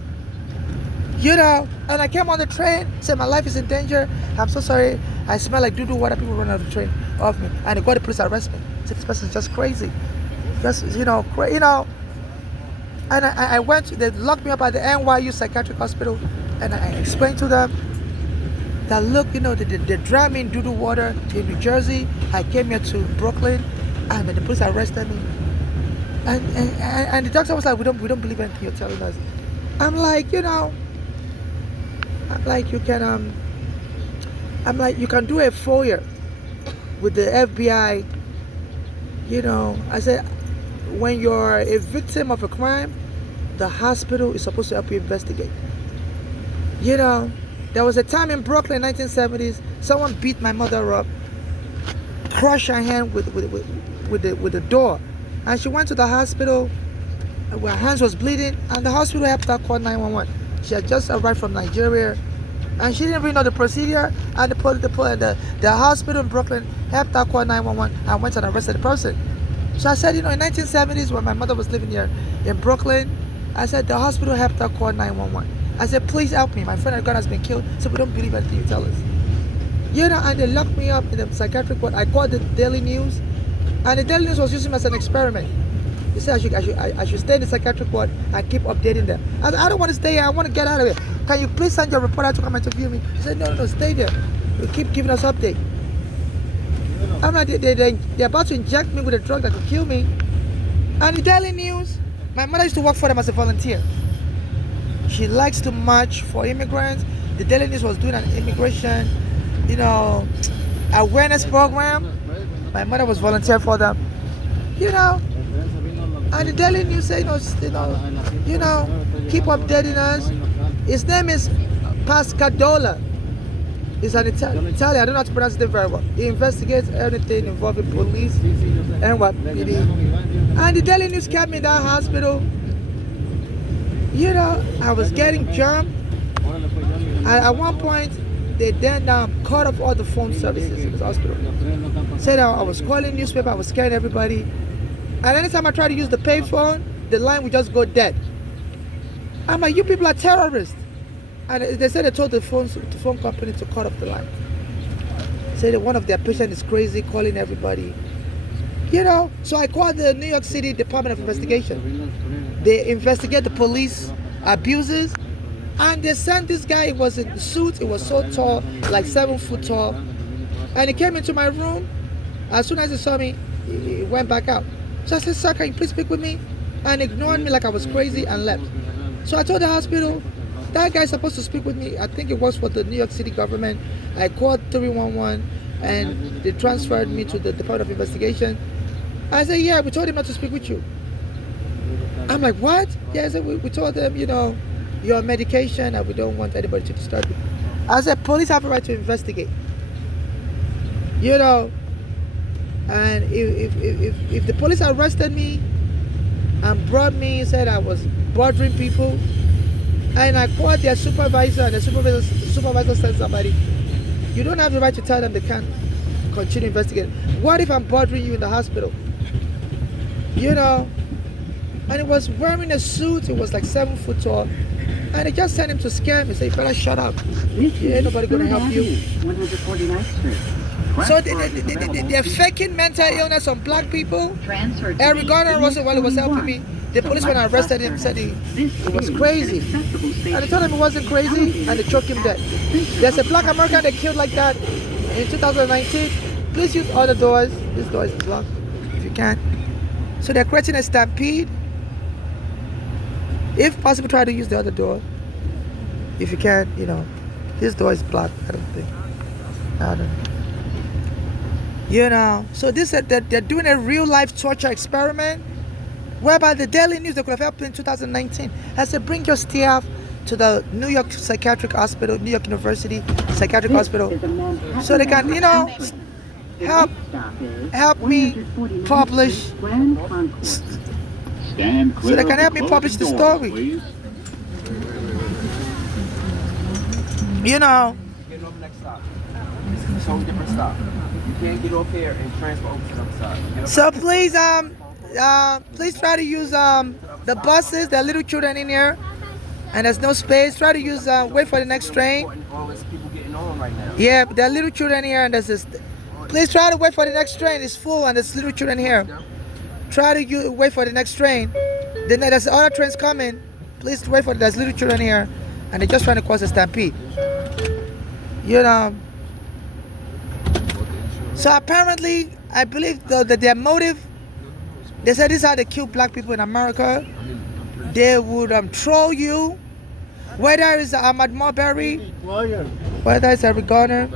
You know, and I came on the train, said my life is in danger. I'm so sorry. I smell like doo-doo water. People run out of the train off me, and they got the police to arrest me. Said this person's just crazy. Just you know. And I went. They locked me up at the NYU Psychiatric Hospital, and I explained to them that look, you know, they drowned me in doo-doo water in New Jersey. I came here to Brooklyn, and then the police arrested me. And the doctor was like, we don't believe anything you're telling us. I'm like, you know. I'm like, you can do a FOIA with the FBI. You know, I said, when you're a victim of a crime, the hospital is supposed to help you investigate. You know, there was a time in Brooklyn, 1970s, someone beat my mother up, crushed her hand with the door, and she went to the hospital. Her hands was bleeding, and the hospital helped her call 911. She had just arrived from Nigeria, and she didn't really know the procedure, and the hospital in Brooklyn helped her call 911 and went and arrested the person. So I said, you know, in 1970s, when my mother was living here in Brooklyn, I said, the hospital helped her call 911. I said, please help me. My friend and God has been killed, so we don't believe anything you tell us. You know, and they locked me up in the psychiatric ward. I called the Daily News, and the Daily News was using me as an experiment. They said I should stay in the psychiatric ward and keep updating them. I said, I don't want to stay here. I want to get out of here. Can you please send your reporter to come interview me? He said, no, stay there. You keep giving us updates. I'm like, they're about to inject me with a drug that could kill me. And the Daily News, my mother used to work for them as a volunteer. She likes to march for immigrants. The Daily News was doing an immigration, you know, awareness program. My mother was volunteer for them. You know, and the Daily News said, you know, keep updating us. His name is Pascadola. He's an Italian. I don't know how to pronounce it very well. He investigates everything involving police and what it is. And the Daily News kept me in that hospital. You know, I was getting jumped. At one point, they then cut off all the phone services in the hospital. Said I was calling newspaper, I was scaring everybody. And anytime I tried to use the payphone, the line would just go dead. I'm like, you people are terrorists. And they said they told the phone company to cut off the line. Say that one of their patients is crazy, calling everybody. You know, so I called the New York City Department of Investigation. They investigate the police abuses, and they sent this guy. He was in a suit. He was so tall, like 7 foot tall, and he came into my room. As soon as he saw me, he went back out. So I said, sir, can you please speak with me? And ignored me like I was crazy and left. So I told the hospital, that guy's supposed to speak with me. I think it was for the New York City government. I called 311 and they transferred me to the Department of Investigation. I said, yeah, we told him not to speak with you. I'm like, what? Yeah, I said, we told them, you know, you're on medication and we don't want anybody to disturb you. I said, police have a right to investigate. You know, and if the police arrested me and brought me, said I was bothering people, and I called their supervisor and the supervisor said somebody, you don't have the right to tell them they can't continue investigating. What if I'm bothering you in the hospital? You know, and he was wearing a suit. It was like 7 foot tall, and they just sent him to scare me. Say, you better shut up. Ain't nobody gonna help you. 149th Street. So they're faking mental illness on black people. Eric Garner Russell, was helping me, the police when I arrested him said he was crazy. And they told him he wasn't crazy and they choked him dead. There's a black American they killed like that in 2019. Please use other doors. This door is blocked if you can. So they're creating a stampede. If possible, try to use the other door. If you can, you know. This door is blocked, I don't think. I don't know. You know, so this they're doing a real life torture experiment whereby the Daily News, they could have helped in 2019. I said, bring your staff to the New York Psychiatric Hospital, New York University Psychiatric Hospital, so they can, you know, help me publish, Stand clear so they can of help me closing publish the doors, story. please. You know. Get off next stop. It's a whole different stop. You can't get off here and transfer over to the other side. So please try to use the buses. There are little children in here, and there's no space. Try to use wait for the next train. All this people getting on right now. Yeah, there are little children here, and there's this. Please try to wait for the next train. It's full, and there's little children here. Try to wait for the next train. Then there's other trains coming. Please wait for. There's little children here, and they're just trying to cause a stampede. You know. So apparently, I believe that their motive. They said this is how they kill black people in America. They would troll you, whether it's Ahmad Marbury, whether it's Eric Garner,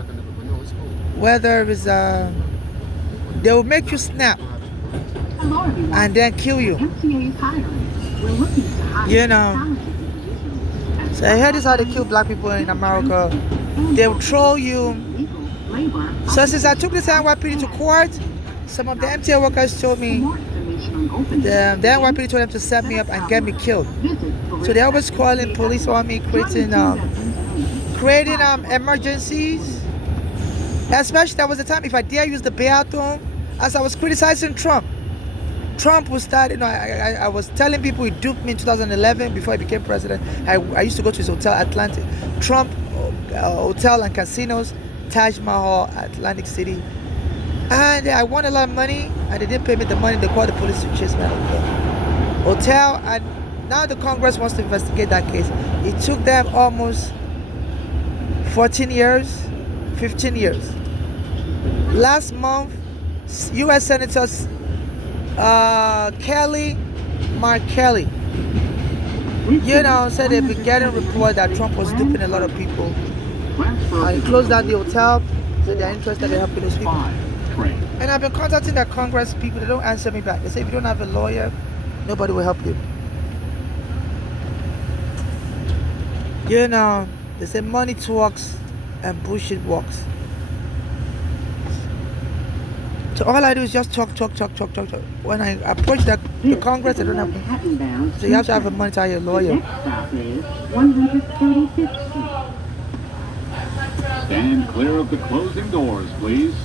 whether it's they will make you snap and then kill you. You know. So I heard this is how they kill black people in America. They will troll you. So since I took this NYPD to court, some of the MTA workers told me the NYPD told them to set me up and get me killed. So they always calling police on me, creating emergencies. Especially that was the time if I dare use the bathroom, as I was criticizing Trump. Trump was starting, I was telling people he duped me in 2011 before he became president. I used to go to his hotel, Atlantic. Trump Hotel and Casinos, Taj Mahal, Atlantic City. And I won a lot of money, and they didn't pay me the money. They called the police to chase me out of the hotel. And now the Congress wants to investigate that case. It took them almost 14 years, 15 years. Last month, U.S. Senators Mark Kelly, you know, said they've been getting reports that Trump was duping a lot of people. And he closed down the hotel, so they're interested in helping those people. And I've been contacting the Congress people, they don't answer me back. They say if you don't have a lawyer, nobody will help you. You know, they say money talks and bullshit walks. So all I do is just talk. When I approach the Congress, they don't have money. So you have to have a money to hire a lawyer. Next stop is 135th Street. Stand clear of the closing doors, please.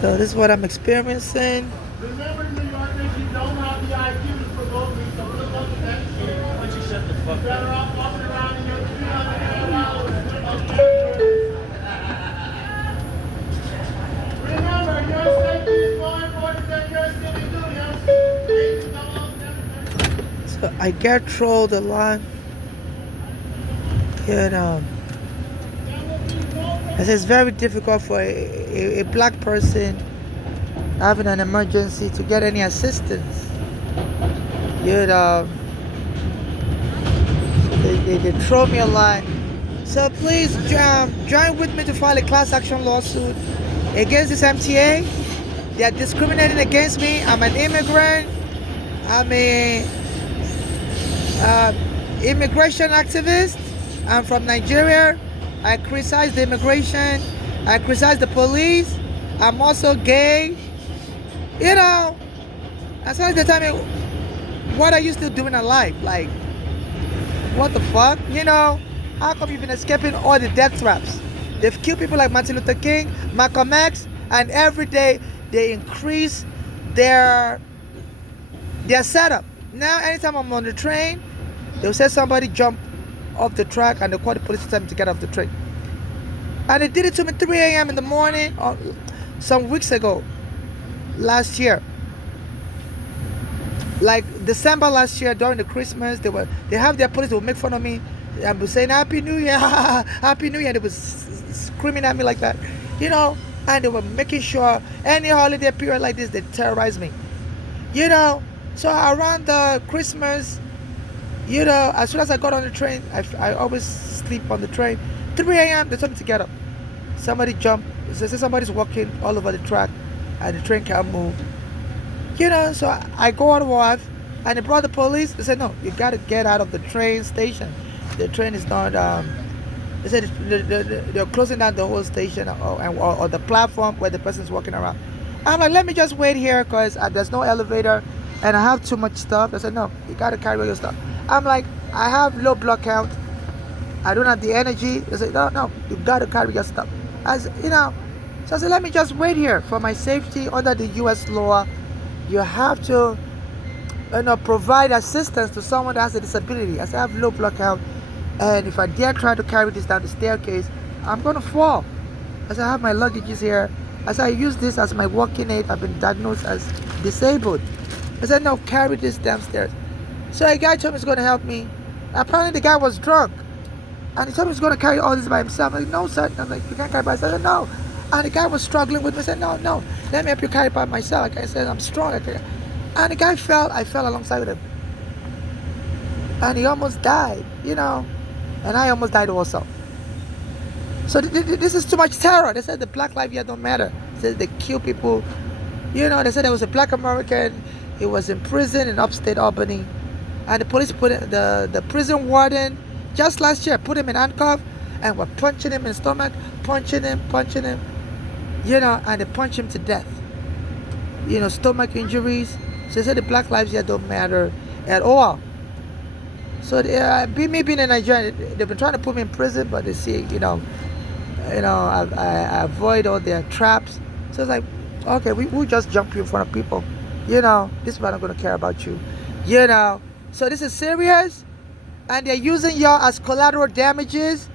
So this is what I'm experiencing. Remember, New Yorkers, you don't have the IQ to provoke me, so look up at that shit. Why don't you shut the fuck up? Better off walking around in your Remember, your safety is more important than your civic duty. So I get through the line. You know, it's very difficult for a black person having an emergency to get any assistance. You know, they throw me a line. So please join with me to file a class action lawsuit against this MTA. They are discriminating against me. I'm an immigrant. I'm a immigration activist. I'm from Nigeria. I criticize the immigration. I criticize the police. I'm also gay. You know, as long as they tell me what are you still doing in life? Like, what the fuck? You know, how come you've been escaping all the death traps? They've killed people like Martin Luther King, Malcolm X, and every day they increase their setup. Now, anytime I'm on the train, they'll say somebody jump off the track and they call the police to tell me to get off the train. And they did it to me 3 a.m. in the morning some weeks ago, last year. Like December last year during the Christmas, they have their police, they would make fun of me. I was saying Happy New Year, Happy New Year. They was screaming at me like that, you know, and they were making sure any holiday period like this, they terrorize me, you know. So around the Christmas, you know, as soon as I got on the train, I always sleep on the train. 3 a.m. they told me to get up. Somebody jumped. They say somebody's walking all over the track and the train can't move. You know, so I go on off and they brought the police. They said, no, you got to get out of the train station. The train is not, they said they're closing down the whole station or the platform where the person's walking around. I'm like, let me just wait here because there's no elevator and I have too much stuff. They said, no, you got to carry all your stuff. I'm like, I have low blood count. I don't have the energy. They said, no, you got to carry your stuff. You know, so I said, let me just wait here for my safety under the U.S. law. You have to, you know, provide assistance to someone that has a disability. I said, I have low blood count, and if I dare try to carry this down the staircase, I'm gonna fall. I said, I have my luggages here. I said, I use this as my walking aid. I've been diagnosed as disabled. I said, no, carry this downstairs. So a guy told me he's gonna help me. Apparently the guy was drunk, and he told me he's gonna carry all this by himself. I'm like, no, sir. I'm like, you can't carry by yourself. I said, no. And the guy was struggling with me. I said, no, let me help you carry by myself. I said, I'm strong. And the guy fell. I fell alongside with him. And he almost died, you know. And I almost died also. So this is too much terror. They said the black lives here don't matter. They said they kill people. You know, they said there was a black American. He was in prison in upstate Albany. And the police put the prison warden, just last year, put him in handcuffs and were punching him in the stomach, punching him. You know, and they punch him to death. You know, stomach injuries. So they said the black lives here don't matter at all. So me being in Nigeria, they've been trying to put me in prison, but they see, you know, I avoid all their traps. So it's like, okay, we'll just jump you in front of people. You know, this is why I'm going to care about you. You know, so this is serious, and they're using y'all as collateral damages,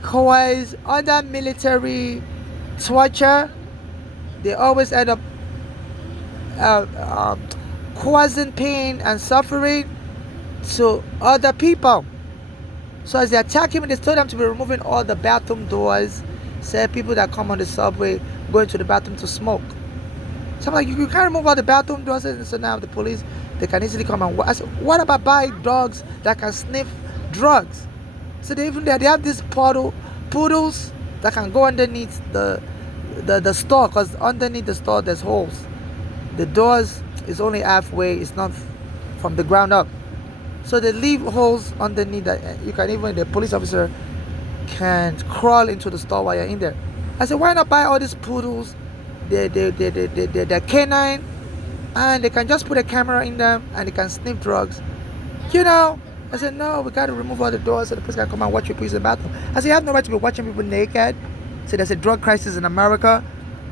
because under military torture, they always end up causing pain and suffering to other people. So as they attack him, they told them to be removing all the bathroom doors. Say people that come on the subway going to the bathroom to smoke. So I'm like, you can't remove all the bathroom doors. And so now the police, they can easily come and I said, what about buying dogs that can sniff drugs? So they have these poodles that can go underneath the store, because underneath the store there's holes. The doors is only halfway, it's not from the ground up. So they leave holes underneath that you can even, the police officer can crawl into the store while you're in there. I said, why not buy all these poodles? They're canine, and they can just put a camera in them and they can sniff drugs. You know, I said, no, we got to remove all the doors so the police can come and watch people use the bathroom. I said, you have no right to be watching people naked. So there's a drug crisis in America.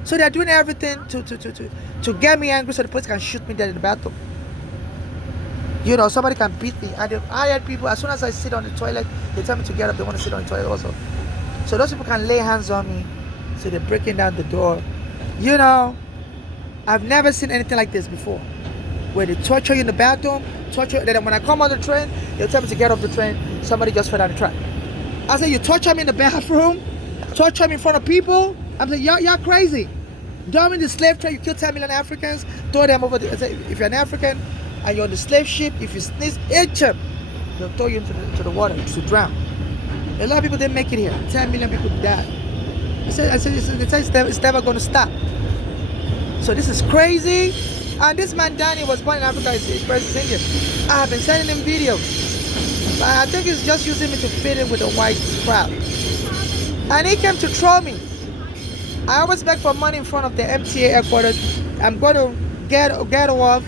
So they're doing everything to get me angry so the police can shoot me dead in the bathroom. You know, somebody can beat me. And the hired people, as soon as I sit on the toilet, they tell me to get up. They want to sit on the toilet also. So those people can lay hands on me. So they're breaking down the door. You know, I've never seen anything like this before. Where they torture you in the bathroom, then when I come on the train, they'll tell me to get off the train. Somebody just fell down the track. I say, you torture me in the bathroom? Torture me in front of people? I'm like, y'all crazy. During the slave trade, you kill 10 million Africans, throw them over the, if you're an African and you're on the slave ship, if you sneeze, itch them, they'll throw you into the water to drown. A lot of people didn't make it here. 10 million people died. I said it's never going to stop. So this is crazy. And this man Danny was born in Africa. He's Indian. I have been sending him videos. But I think he's just using me to fit in with the white crowd. And he came to troll me. I always beg for money in front of the MTA headquarters. I'm going to get off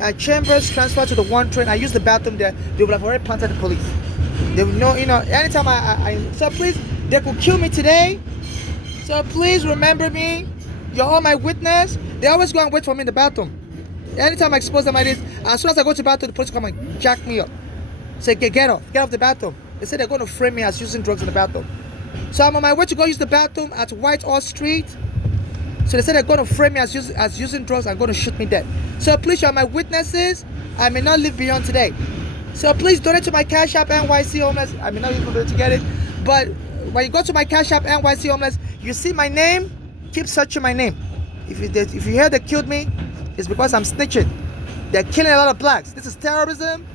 at Chambers, transfer to the one train. I use the bathroom there. They will have already planted the police. They will know, you know, anytime so please, they could kill me today. So please remember me. You're all my witness. They always go and wait for me in the bathroom. Anytime I expose them like this, as soon as I go to the bathroom, the police come and jack me up. Say, get off the bathroom. They say they're going to frame me as using drugs in the bathroom. So I'm on my way to go use the bathroom at Whitehall Street. So they said they're going to frame me as using drugs and going to shoot me dead. So please, you're my witnesses. I may not live beyond today. So please donate to my Cash App NYC Homeless. I may not even be able to get it. But when you go to my Cash App NYC Homeless, you see my name, keep searching my name. If you hear they killed me, it's because I'm snitching. They're killing a lot of blacks. This is terrorism.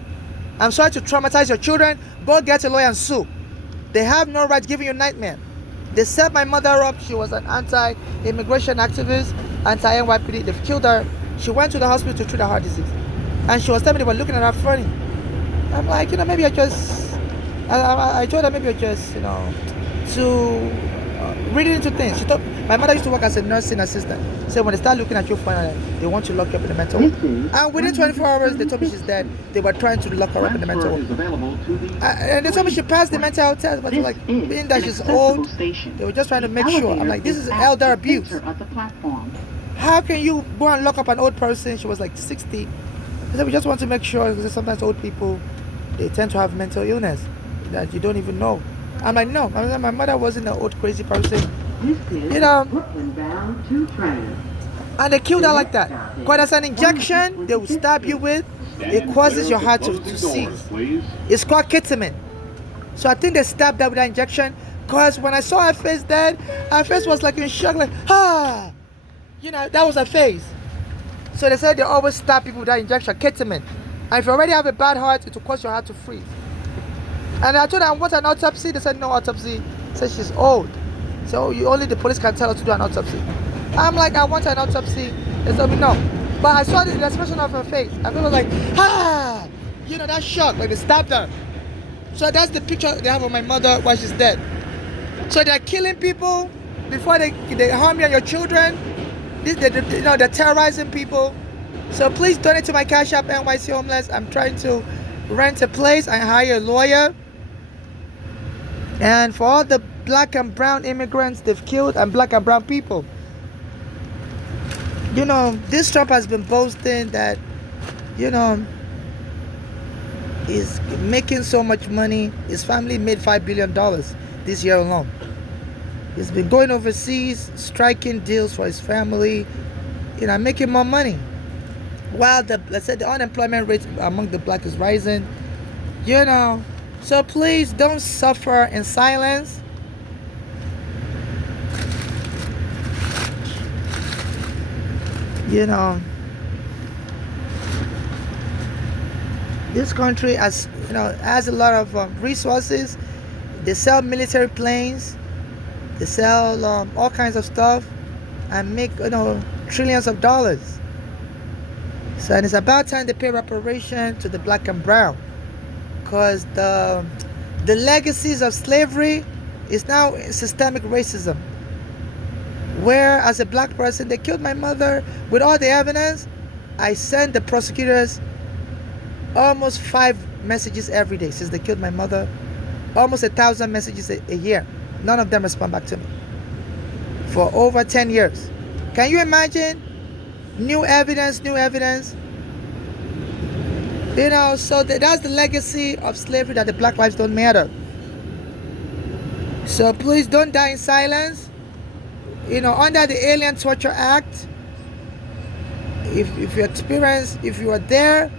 I'm sorry to traumatize your children. Go get a lawyer and sue. They have no right giving you a nightmare. They set my mother up. She was an anti-immigration activist, anti-NYPD. They've killed her. She went to the hospital to treat her heart disease. And she was telling me they were looking at her funny. I'm like, you know, maybe I told her maybe you're just, you know, reading into things. She thought, my mother used to work as a nursing assistant. So when they start looking at you funny, they want to lock you up in the mental ward. And within 24 hours, they told me she's dead. They were trying to lock her up in the mental ward. And they told me she passed the mental test, but like, being that she's old, they were just trying to make sure. I'm like, this is elder abuse. How can you go and lock up an old person? She was like 60. They said, we just want to make sure, because sometimes old people, they tend to have mental illness that you don't even know. I'm like, no, my mother wasn't an old crazy person. You know, and they killed her like that. Because there's an injection they will stab you with. It causes your heart to seize. It's called ketamine. So I think they stabbed her with that injection. Because when I saw her face dead, her face was like in shock, like, ah. You know, that was her face. So they said they always stab people with that injection, ketamine. And if you already have a bad heart, it will cause your heart to freeze. And I told them, what an autopsy? They said, no autopsy. They said, she's old. So only the police can tell us to do an autopsy. I'm like, I want an autopsy. They told me no. But I saw the expression of her face. I felt like, ah! You know, that shock, like they stabbed her. So that's the picture they have of my mother while she's dead. So they're killing people before they harm you and your children. They're terrorizing people. So please donate to my Cash App NYC Homeless. I'm trying to rent a place and hire a lawyer. And for all the black and brown immigrants they've killed and black and brown people. You know, this Trump has been boasting that, you know, he's making so much money. His family made $5 billion this year alone. He's been going overseas, striking deals for his family, you know, making more money. While the unemployment rate among the black is rising, you know. So please don't suffer in silence. You know, this country has a lot of resources. They sell military planes. They sell all kinds of stuff and make, you know, trillions of dollars. So and it's about time they pay reparation to the black and brown, because the legacies of slavery is now systemic racism. Where as a black person they killed my mother with all the evidence. I send the prosecutors almost 5 messages every day since they killed my mother. Almost 1,000 messages a year. None of them respond back to me for over 10 years. Can you imagine? New evidence. You know, so that's the legacy of slavery, that the black lives don't matter. So please don't die in silence. You know, under the Alien Torture Act, if you are there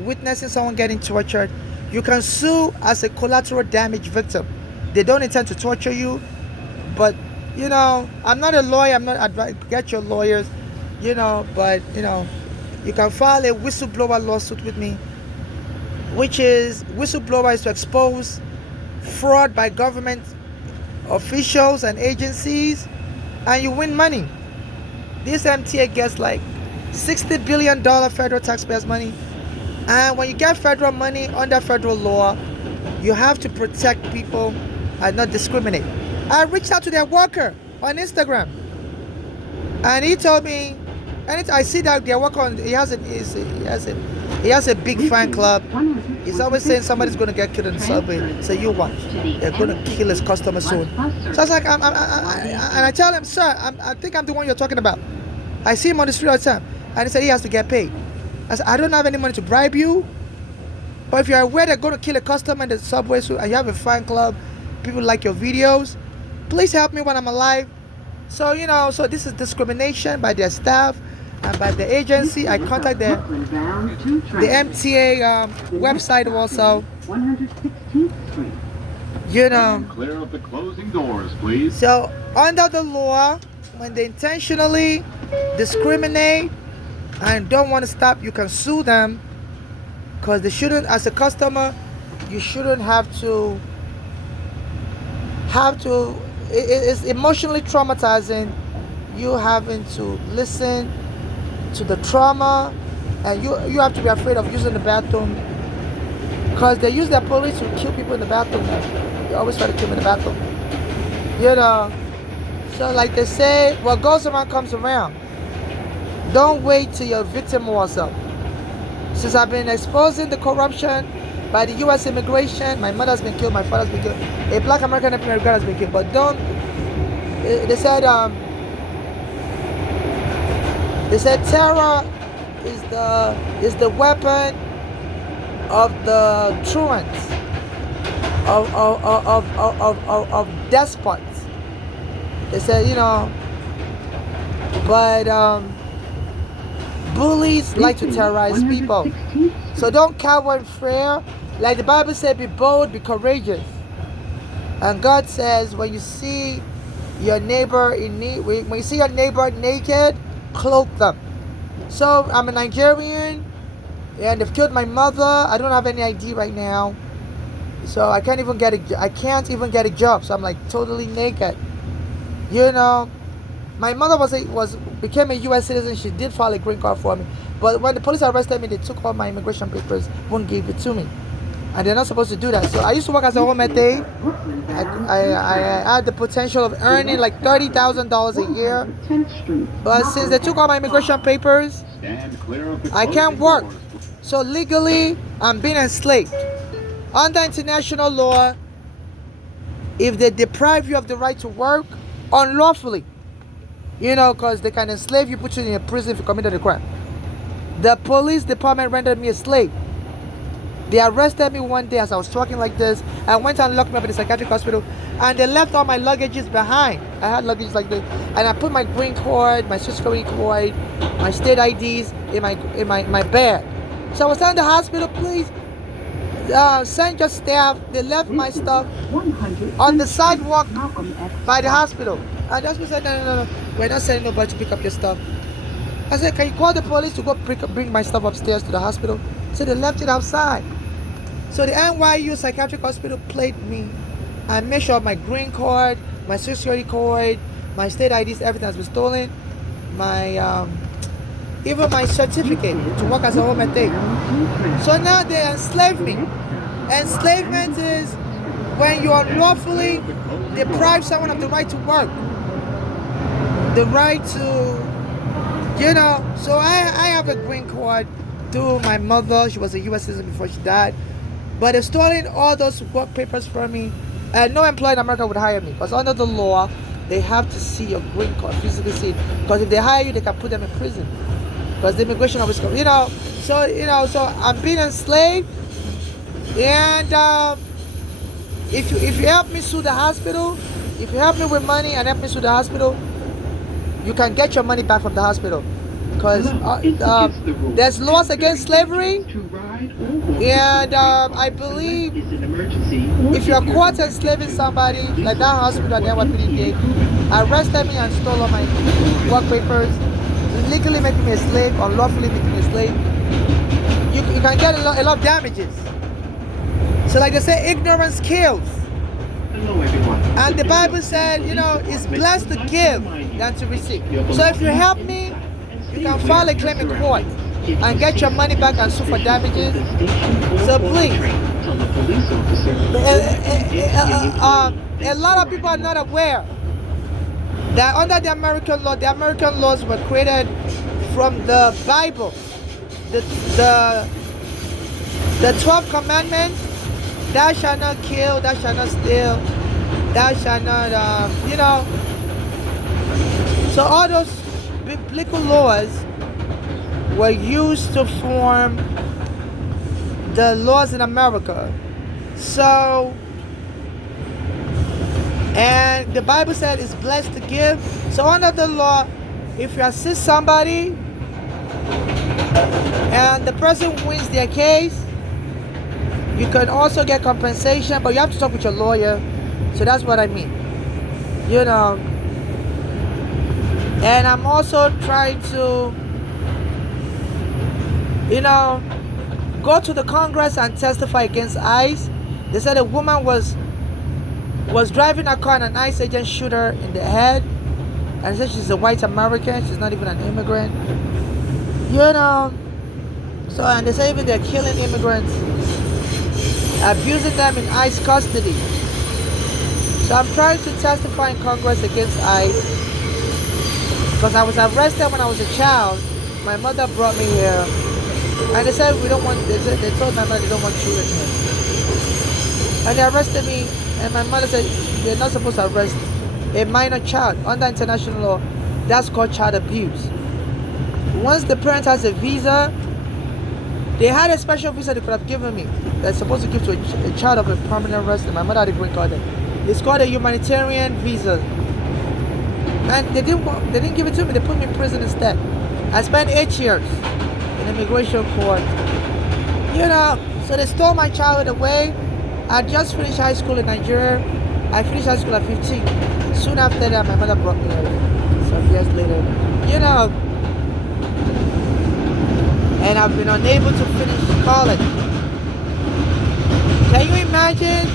witnessing someone getting tortured, you can sue as a collateral damage victim. They don't intend to torture you, but you know, I'm not a lawyer, I'm not advising, get your lawyers, you know, but you know, you can file a whistleblower lawsuit with me, which is, whistleblower is to expose fraud by government officials and agencies, and you win money. This MTA gets like $60 billion federal taxpayers' money, and when you get federal money under federal law, you have to protect people and not discriminate. I reached out to their worker on Instagram, and he told me, and I see that their worker, he has a big fan club. He's always saying somebody's going to get killed in the subway. So you watch, they're going to kill his customer soon. So I was like, and I tell him, sir, I think I'm the one you're talking about. I see him on the street all the time, and he said he has to get paid. I said, I don't have any money to bribe you, but if you're aware they're going to kill a customer in the subway soon, and you have a fan club, people like your videos, please help me when I'm alive. So you know, so this is discrimination by their staff and by the agency. I contact the MTA website also. 116th Street. You know. Stand clear of the closing doors, please. So under the law, when they intentionally discriminate and don't want to stop, you can sue them, because they shouldn't. As a customer, you shouldn't have to. It's emotionally traumatizing. You having to listen to the trauma, and you have to be afraid of using the bathroom, because they use their police to kill people in the bathroom. They always try to kill me in the bathroom, you know. So like they say, what goes around comes around. Don't wait till your victim walks up. Since I've been exposing the corruption by the U.S. immigration, my mother's been killed, my father's been killed, a black American immigrant has been killed. But don't, they said terror is the weapon of the truants, of despots. They said, you know, but bullies like to terrorize people. So don't cower in fear. Like the Bible said, be bold, be courageous. And God says, when you see your neighbor in need, when you see your neighbor naked, clothe them. So I'm a Nigerian, and they've killed my mother. I don't have any ID right now, so I can't even get a job. So I'm like totally naked. You know, my mother became a U.S. citizen. She did file a green card for me, but when the police arrested me, they took all my immigration papers, wouldn't give it to me, and they're not supposed to do that. So I used to work as a home aide. I had the potential of earning like $30,000 a year, but since they took all my immigration papers, I can't work. So legally, I'm being enslaved. Under international law, if they deprive you of the right to work unlawfully, you know, because they can enslave you, put you in a prison if you committed a crime. The police department rendered me a slave. They arrested me one day as I was talking like this, and went and locked me up in the psychiatric hospital, and they left all my luggages behind. I had luggage like this, and I put my green card, my social security card, my state IDs in my bag. So I was telling the hospital, please send your staff. They left my stuff on the sidewalk by the hospital. And the hospital said, no, we're not sending nobody to pick up your stuff. I said, can you call the police to go bring my stuff upstairs to the hospital? So they left it outside. So the NYU psychiatric hospital played me and made sure my green card, my social security card, my state IDs, everything has been stolen. My even my certificate to work as a home aide. So now they enslave me. Enslavement is when you unlawfully deprive someone of the right to work, the right to, you know. So I have a green card through my mother. She was a U.S. citizen before she died, but they've stolen all those work papers from me, and no employer in America would hire me, because under the law, they have to see your green card, physically see it. Because if they hire you, they can put them in prison. Because the immigration office, so I'm being enslaved. And if you help me sue the hospital, if you help me with money and help me sue the hospital, you can get your money back from the hospital. Because there's laws against slavery, and I believe if you're caught enslaving somebody, like that hospital at NYPD did, arrested me and stole all my work papers, illegally making me a slave, unlawfully making me a slave, you can get a lot of damages. So like they say, ignorance kills. Hello, everyone. And the Bible said, it's blessed to give than to receive. So if you help me, you can file a claim in court and get your money back and sue for damages. So please, a lot of people are not aware that under the American laws were created from the Bible. The 12 commandments: thou shalt not kill, thou shalt not steal, thou shalt not, So all those biblical laws were used to form the laws in America. So, and the Bible said it's blessed to give. So under the law, if you assist somebody and the person wins their case, you can also get compensation, but you have to talk with your lawyer. So that's what I mean. And I'm also trying to, go to the Congress and testify against ICE. They said a woman was driving a car and an ICE agent shoot her in the head. And said she's a white American. She's not even an immigrant. So, and they say even they're killing immigrants, abusing them in ICE custody. So I'm trying to testify in Congress against ICE. Because I was arrested when I was a child. My mother brought me here. And they said they told my mother they don't want children here. And they arrested me, and my mother said they're not supposed to arrest a minor child. Under international law, that's called child abuse. Once the parent has a visa, they had a special visa they could have given me. They're supposed to give to a child of a permanent resident. My mother had a green card. It's called a humanitarian visa. And they didn't give it to me. They put me in prison instead. I spent 8 years in immigration court. So they stole my childhood away. I just finished high school in Nigeria. I finished high school at 15. Soon after that, my mother brought me here. Some years later. And I've been unable to finish college. Can you imagine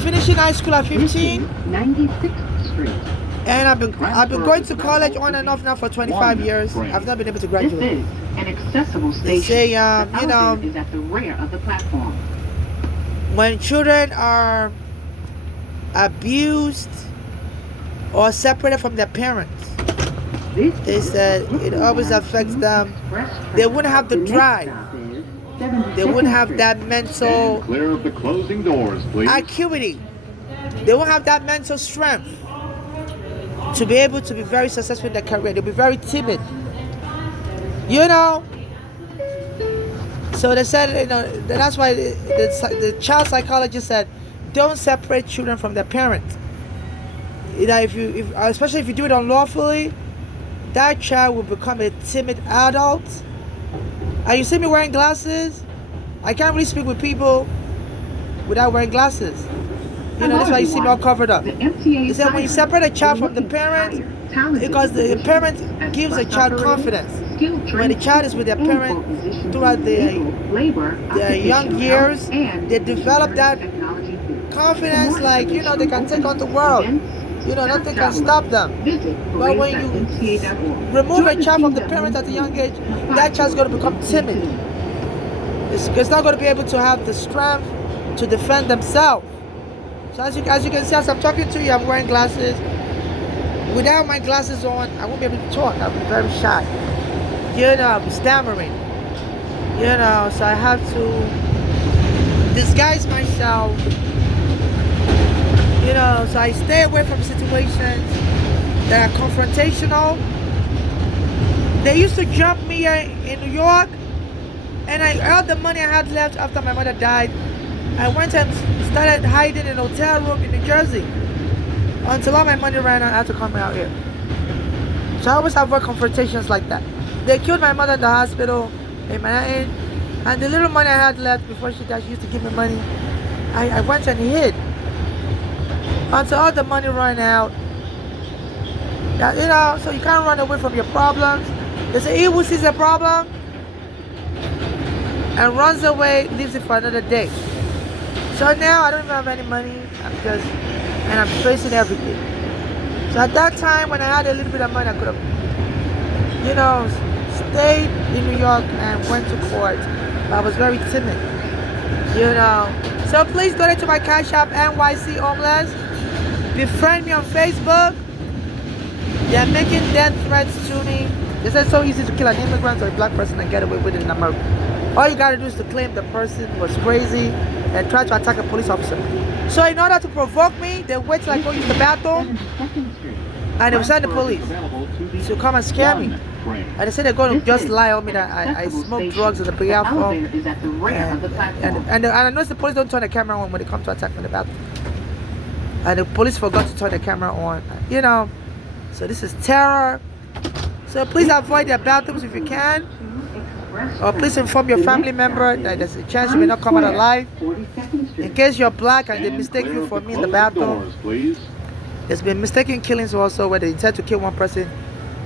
finishing high school at 15? 96th Street. And I've been going to college on and off now for 25 years. I've not been able to graduate. This is an accessible station. They say, the elevator is at the rear of the platform. when children are abused or separated from their parents, they said it always affects them. They wouldn't have the drive. They wouldn't have that mental Clear of the closing doors, please. acuity. They won't have that mental strength to be able to be very successful in their career. They'll be very timid. You know? So they said, you know, that's why the child psychologist said, don't separate children from their parents. You know, especially if you do it unlawfully, that child will become a timid adult. And you see me wearing glasses, I can't really speak with people without wearing glasses. You know, that's why you see me all covered up. They said when you separate a child from the parent, because the parent gives a child confidence. When the child is with their parent throughout their young years, they develop that confidence, like, you know, they can take on the world. You know, nothing can stop them. But when you remove a child from the parent at a young age, that child's going to become timid. It's not going to be able to have the strength to defend themselves. So as you can see, as I'm talking to you, I'm wearing glasses. Without my glasses on, I won't be able to talk. I'll be very shy. You know, I'll be stammering. You know, so I have to disguise myself. You know, so I stay away from situations that are confrontational. They used to jump me in New York, and all the money I had left after my mother died, I went and started hiding in a hotel room in New Jersey until all my money ran out. I had to come out here. So I always avoid confrontations like that. They killed my mother in the hospital in Manhattan, and the little money I had left before she died, she used to give me money. I went and hid until all the money ran out. Yeah, so you can't run away from your problems. They say he who sees a problem and runs away leaves it for another day. So now I don't even have any money. I'm facing everything. So at that time when I had a little bit of money, I could have, stayed in New York and went to court. But I was very timid, So please donate to my Cash App, NYC Homeless. Befriend me on Facebook. They are making death threats to me. They said it's so easy to kill an immigrant or a black person and get away with it in America. All you gotta do is to claim the person was crazy and try to attack a police officer. So in order to provoke me, they wait till I go use the bathroom and they will send the police to come and scare me. And they say they're going to just lie on me that I smoke drugs in the beer phone. And I notice the police don't turn the camera on when they come to attack me in the bathroom. And the police forgot to turn the camera on. So this is terror. So please avoid their bathrooms if you can. Or please inform your family member that there's a chance you may not come out alive. In case you're black and they mistake you for me in the bathroom. There's been mistaken killings also where they intend to kill one person.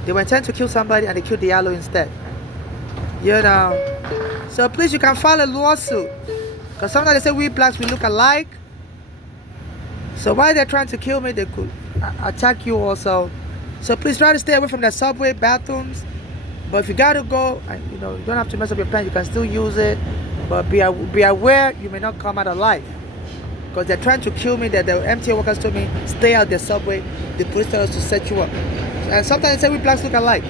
They were intending to kill somebody and they killed the yellow instead. So please, you can file a lawsuit. Because sometimes they say we blacks, we look alike. So while they're trying to kill me, they could attack you also. So please try to stay away from the subway bathrooms. But if you gotta go, and you don't have to mess up your pants, you can still use it. But be aware, you may not come out alive. Because they're trying to kill me. The MTA workers told me, stay out the subway. The police tell us to set you up. And sometimes they say we blacks look alike.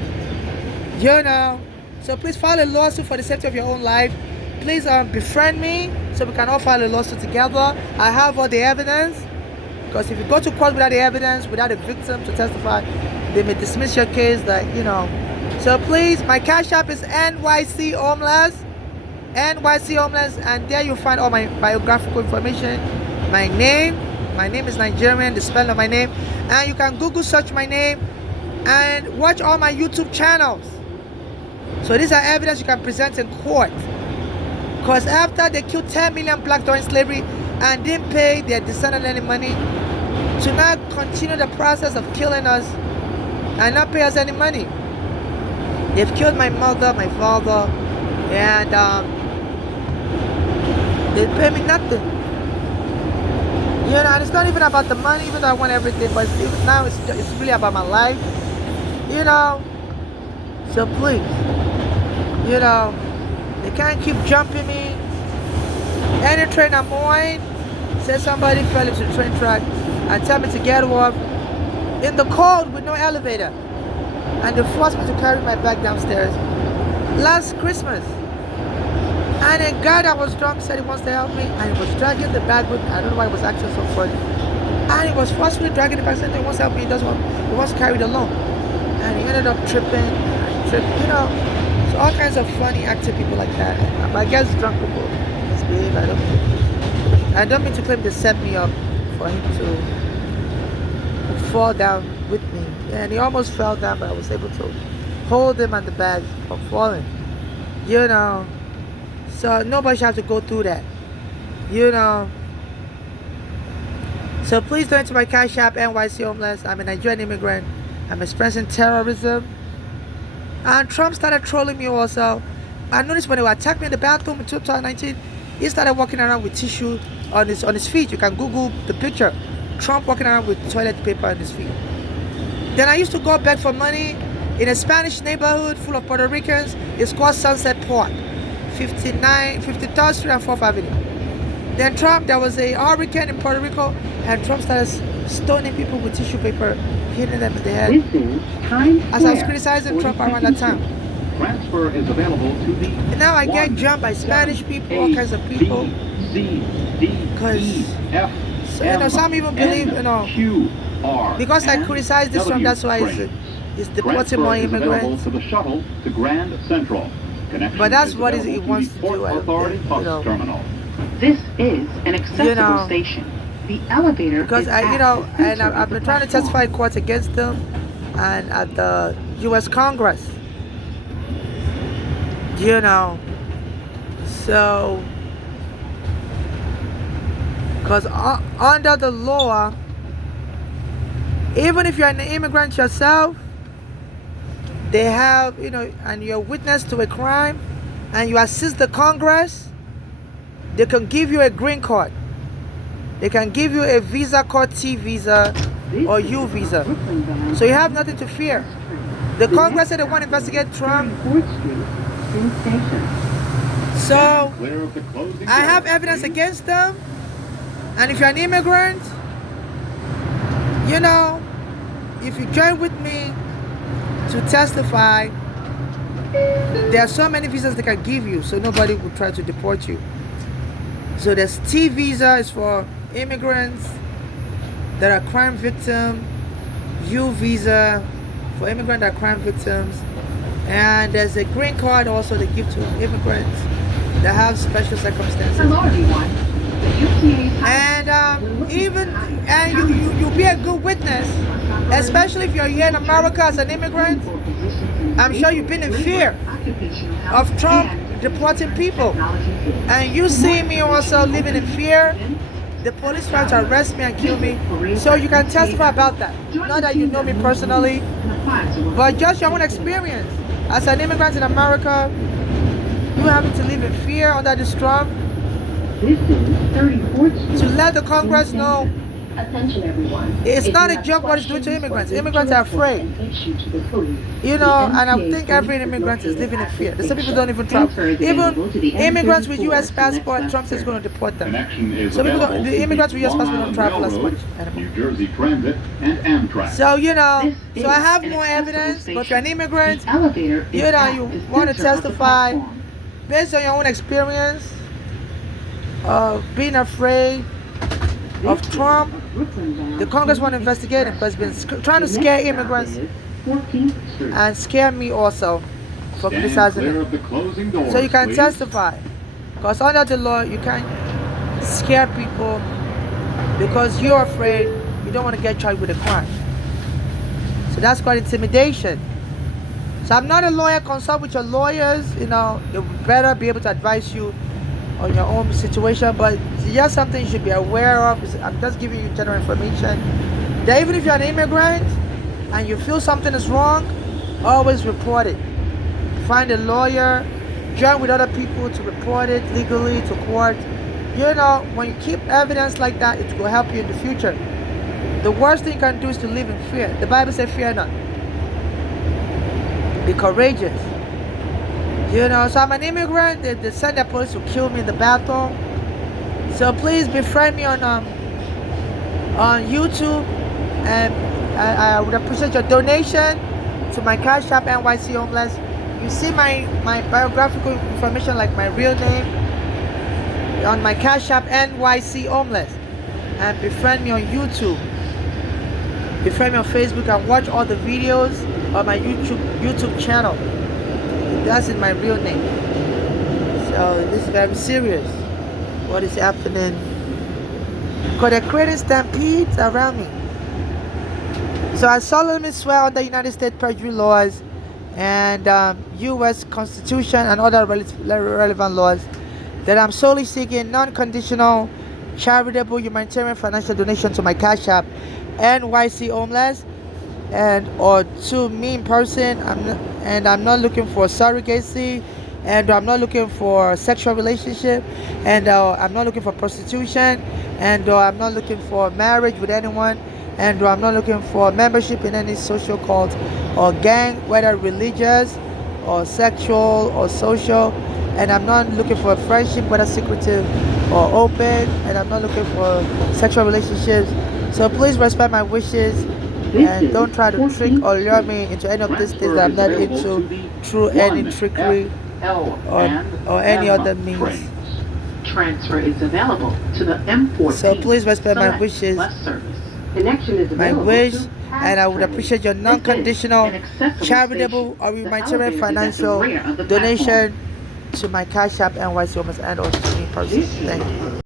So please file a lawsuit for the safety of your own life. Please befriend me so we can all file a lawsuit together. I have all the evidence. Because if you go to court without the evidence, without a victim to testify, they may dismiss your case So please, my Cash App is NYC Homeless. NYC Homeless, and there you'll find all my biographical information. My name is Nigerian, the spelling of my name. And you can Google search my name and watch all my YouTube channels. So these are evidence you can present in court. Because after they killed 10 million blacks during slavery and didn't pay their descendants any money, to not continue the process of killing us and not pay us any money. They've killed my mother, my father, and they pay me nothing. And it's not even about the money, even though I want everything, but now it's really about my life. So please, they can't keep jumping me. Any train I'm on, say somebody fell into the train track and tell me to get off in the cold with no elevator. And they forced me to carry my bag downstairs last Christmas. And a guy that was drunk said he wants to help me, and he was dragging the bag with me. I don't know why he was acting so funny. And he was forcefully dragging the bag, saying he wants to help me, he wants to carry it alone. And he ended up tripping, So all kinds of funny acting people like that. I guess drunk people misbehave. I don't mean to claim they set me up for him to fall down with me. And he almost fell down, but I was able to hold him on the bag from falling. So nobody should have to go through that. So please donate to my Cash App, NYC Homeless. I'm a Nigerian immigrant. I'm experiencing terrorism. And Trump started trolling me also. I noticed when they attacked me in the bathroom in 2019, he started walking around with tissue on his feet. You can Google the picture. Trump walking around with toilet paper on his feet. Then I used to go beg for money in a Spanish neighborhood full of Puerto Ricans. It's called Sunset Park, 53rd Street and 4th Avenue. Then there was a hurricane in Puerto Rico, and Trump started stoning people with tissue paper, hitting them in the head. As I was criticizing Trump around that time. Transfer is available to the And now I get jumped by Spanish people, all kinds of people. Because some even believe, R Because I and criticized this Trump, W that's why trains. it's deporting more Transfer is available immigrants. to the shuttle to Grand Central. Connection But that's is what he available to wants the to Port do, I don't Authority think, bus you know. terminal. This is an accessible know, station. The elevator Because is I, at you know, the and center I've of the been trying to platform. testify in court against them and at the U.S. Congress. You know, so because under the law, even if you're an immigrant yourself, they have, you know, and you're a witness to a crime, and you assist the Congress, they can give you a green card. They can give you a visa called T visa or U visa. So you have nothing to fear. The Congress said they want to investigate Trump. 34th Street, Penn Station. So Clear of the closing I have doors, evidence please. against them. And if you're an immigrant, you know, if you join with me to testify, there are so many visas they can give you, so nobody will try to deport you. So there's T visa is for immigrants that are crime victims, U visa for immigrants that are crime victims, and there's a green card also they give to immigrants that have special circumstances. Hello, everyone. The UTA And you'll be a good witness, especially if you're here in America as an immigrant. I'm sure you've been in fear of Trump deporting people, and you see me also living in fear. The police trying to arrest me and kill me, so you can testify about that. Not that you know me personally, but just your own experience as an immigrant in America. You having to live in fear under this Trump. This is 34th Street. To let the Congress know Attention everyone. it's If not you a have joke what it's doing to questions immigrants. or wish Immigrants to are report afraid. an issue to the police, You the know, and I MTA think every police immigrant is located living in at fear. this There's some people station. don't even travel. Transfer is available to the Even immigrants with M34 U.S. to passport, next Trump says left he's going to deport them. Connection is So people available don't, to the immigrants with U.S. Long passport don't Island travel as Railroad, much anymore. New Jersey Transit, and Amtrak. So, you know, This so I is have an more accessible evidence, but if you're an station. immigrant, The elevator is you know, at you the want to center of the testify platform. based on your own experience of being afraid of This is Trump. Brooklyn bound The Congress want to Queens investigate him because Expressway. he's been trying to The scare next stop immigrants is 14th Street. and scare me also for Stand criticizing clear him. of the closing doors, So you can please. testify. Because under the law, you can't scare people because you're afraid you don't want to get charged with a crime. So that's called intimidation. So I'm not a lawyer. Consult with your lawyers. You know, they would better be able to advise you on your own situation. But it's just something you should be aware of. I'm just giving you general information. That even if you're an immigrant and you feel something is wrong, always report it. Find a lawyer, join with other people to report it legally to court. You know, when you keep evidence like that, it will help you in the future. The worst thing you can do is to live in fear. The Bible says, fear not. Be courageous. You know, so I'm an immigrant. They sent their police to kill me in the bathroom. So please befriend me on YouTube, and I would appreciate your donation to my Cash App NYC Homeless. You see my biographical information like my real name on my Cash App NYC Homeless, and befriend me on YouTube. Befriend me on Facebook and watch all the videos on my YouTube channel. That's in my real name. So this is very serious. What is happening? Because they're creating stampedes around me. So I solemnly swear on the United States perjury laws and U.S. Constitution and other relevant laws that I'm solely seeking non-conditional, charitable, humanitarian financial donation to my Cash App, NYC Homeless, and or to me in person. I'm not looking for surrogacy, and I'm not looking for sexual relationship, and I'm not looking for prostitution, and I'm not looking for marriage with anyone, and I'm not looking for membership in any social cult or gang, whether religious or sexual or social, and I'm not looking for a friendship, whether secretive or open, and I'm not looking for sexual relationships. So please respect my wishes and don't try to trick or lure me into any of these things that I'm not into through any trickery or any other means. Transfer is available to the M14. So please respect my Select wishes. Bus service. Connection is my available wish, through and I would Train. appreciate your This is non-conditional, an accessible charitable, station. or The humanitarian elevator is at the financial rear of the donation to my Cash App NYC Homeless and or to me personally. This Thank you.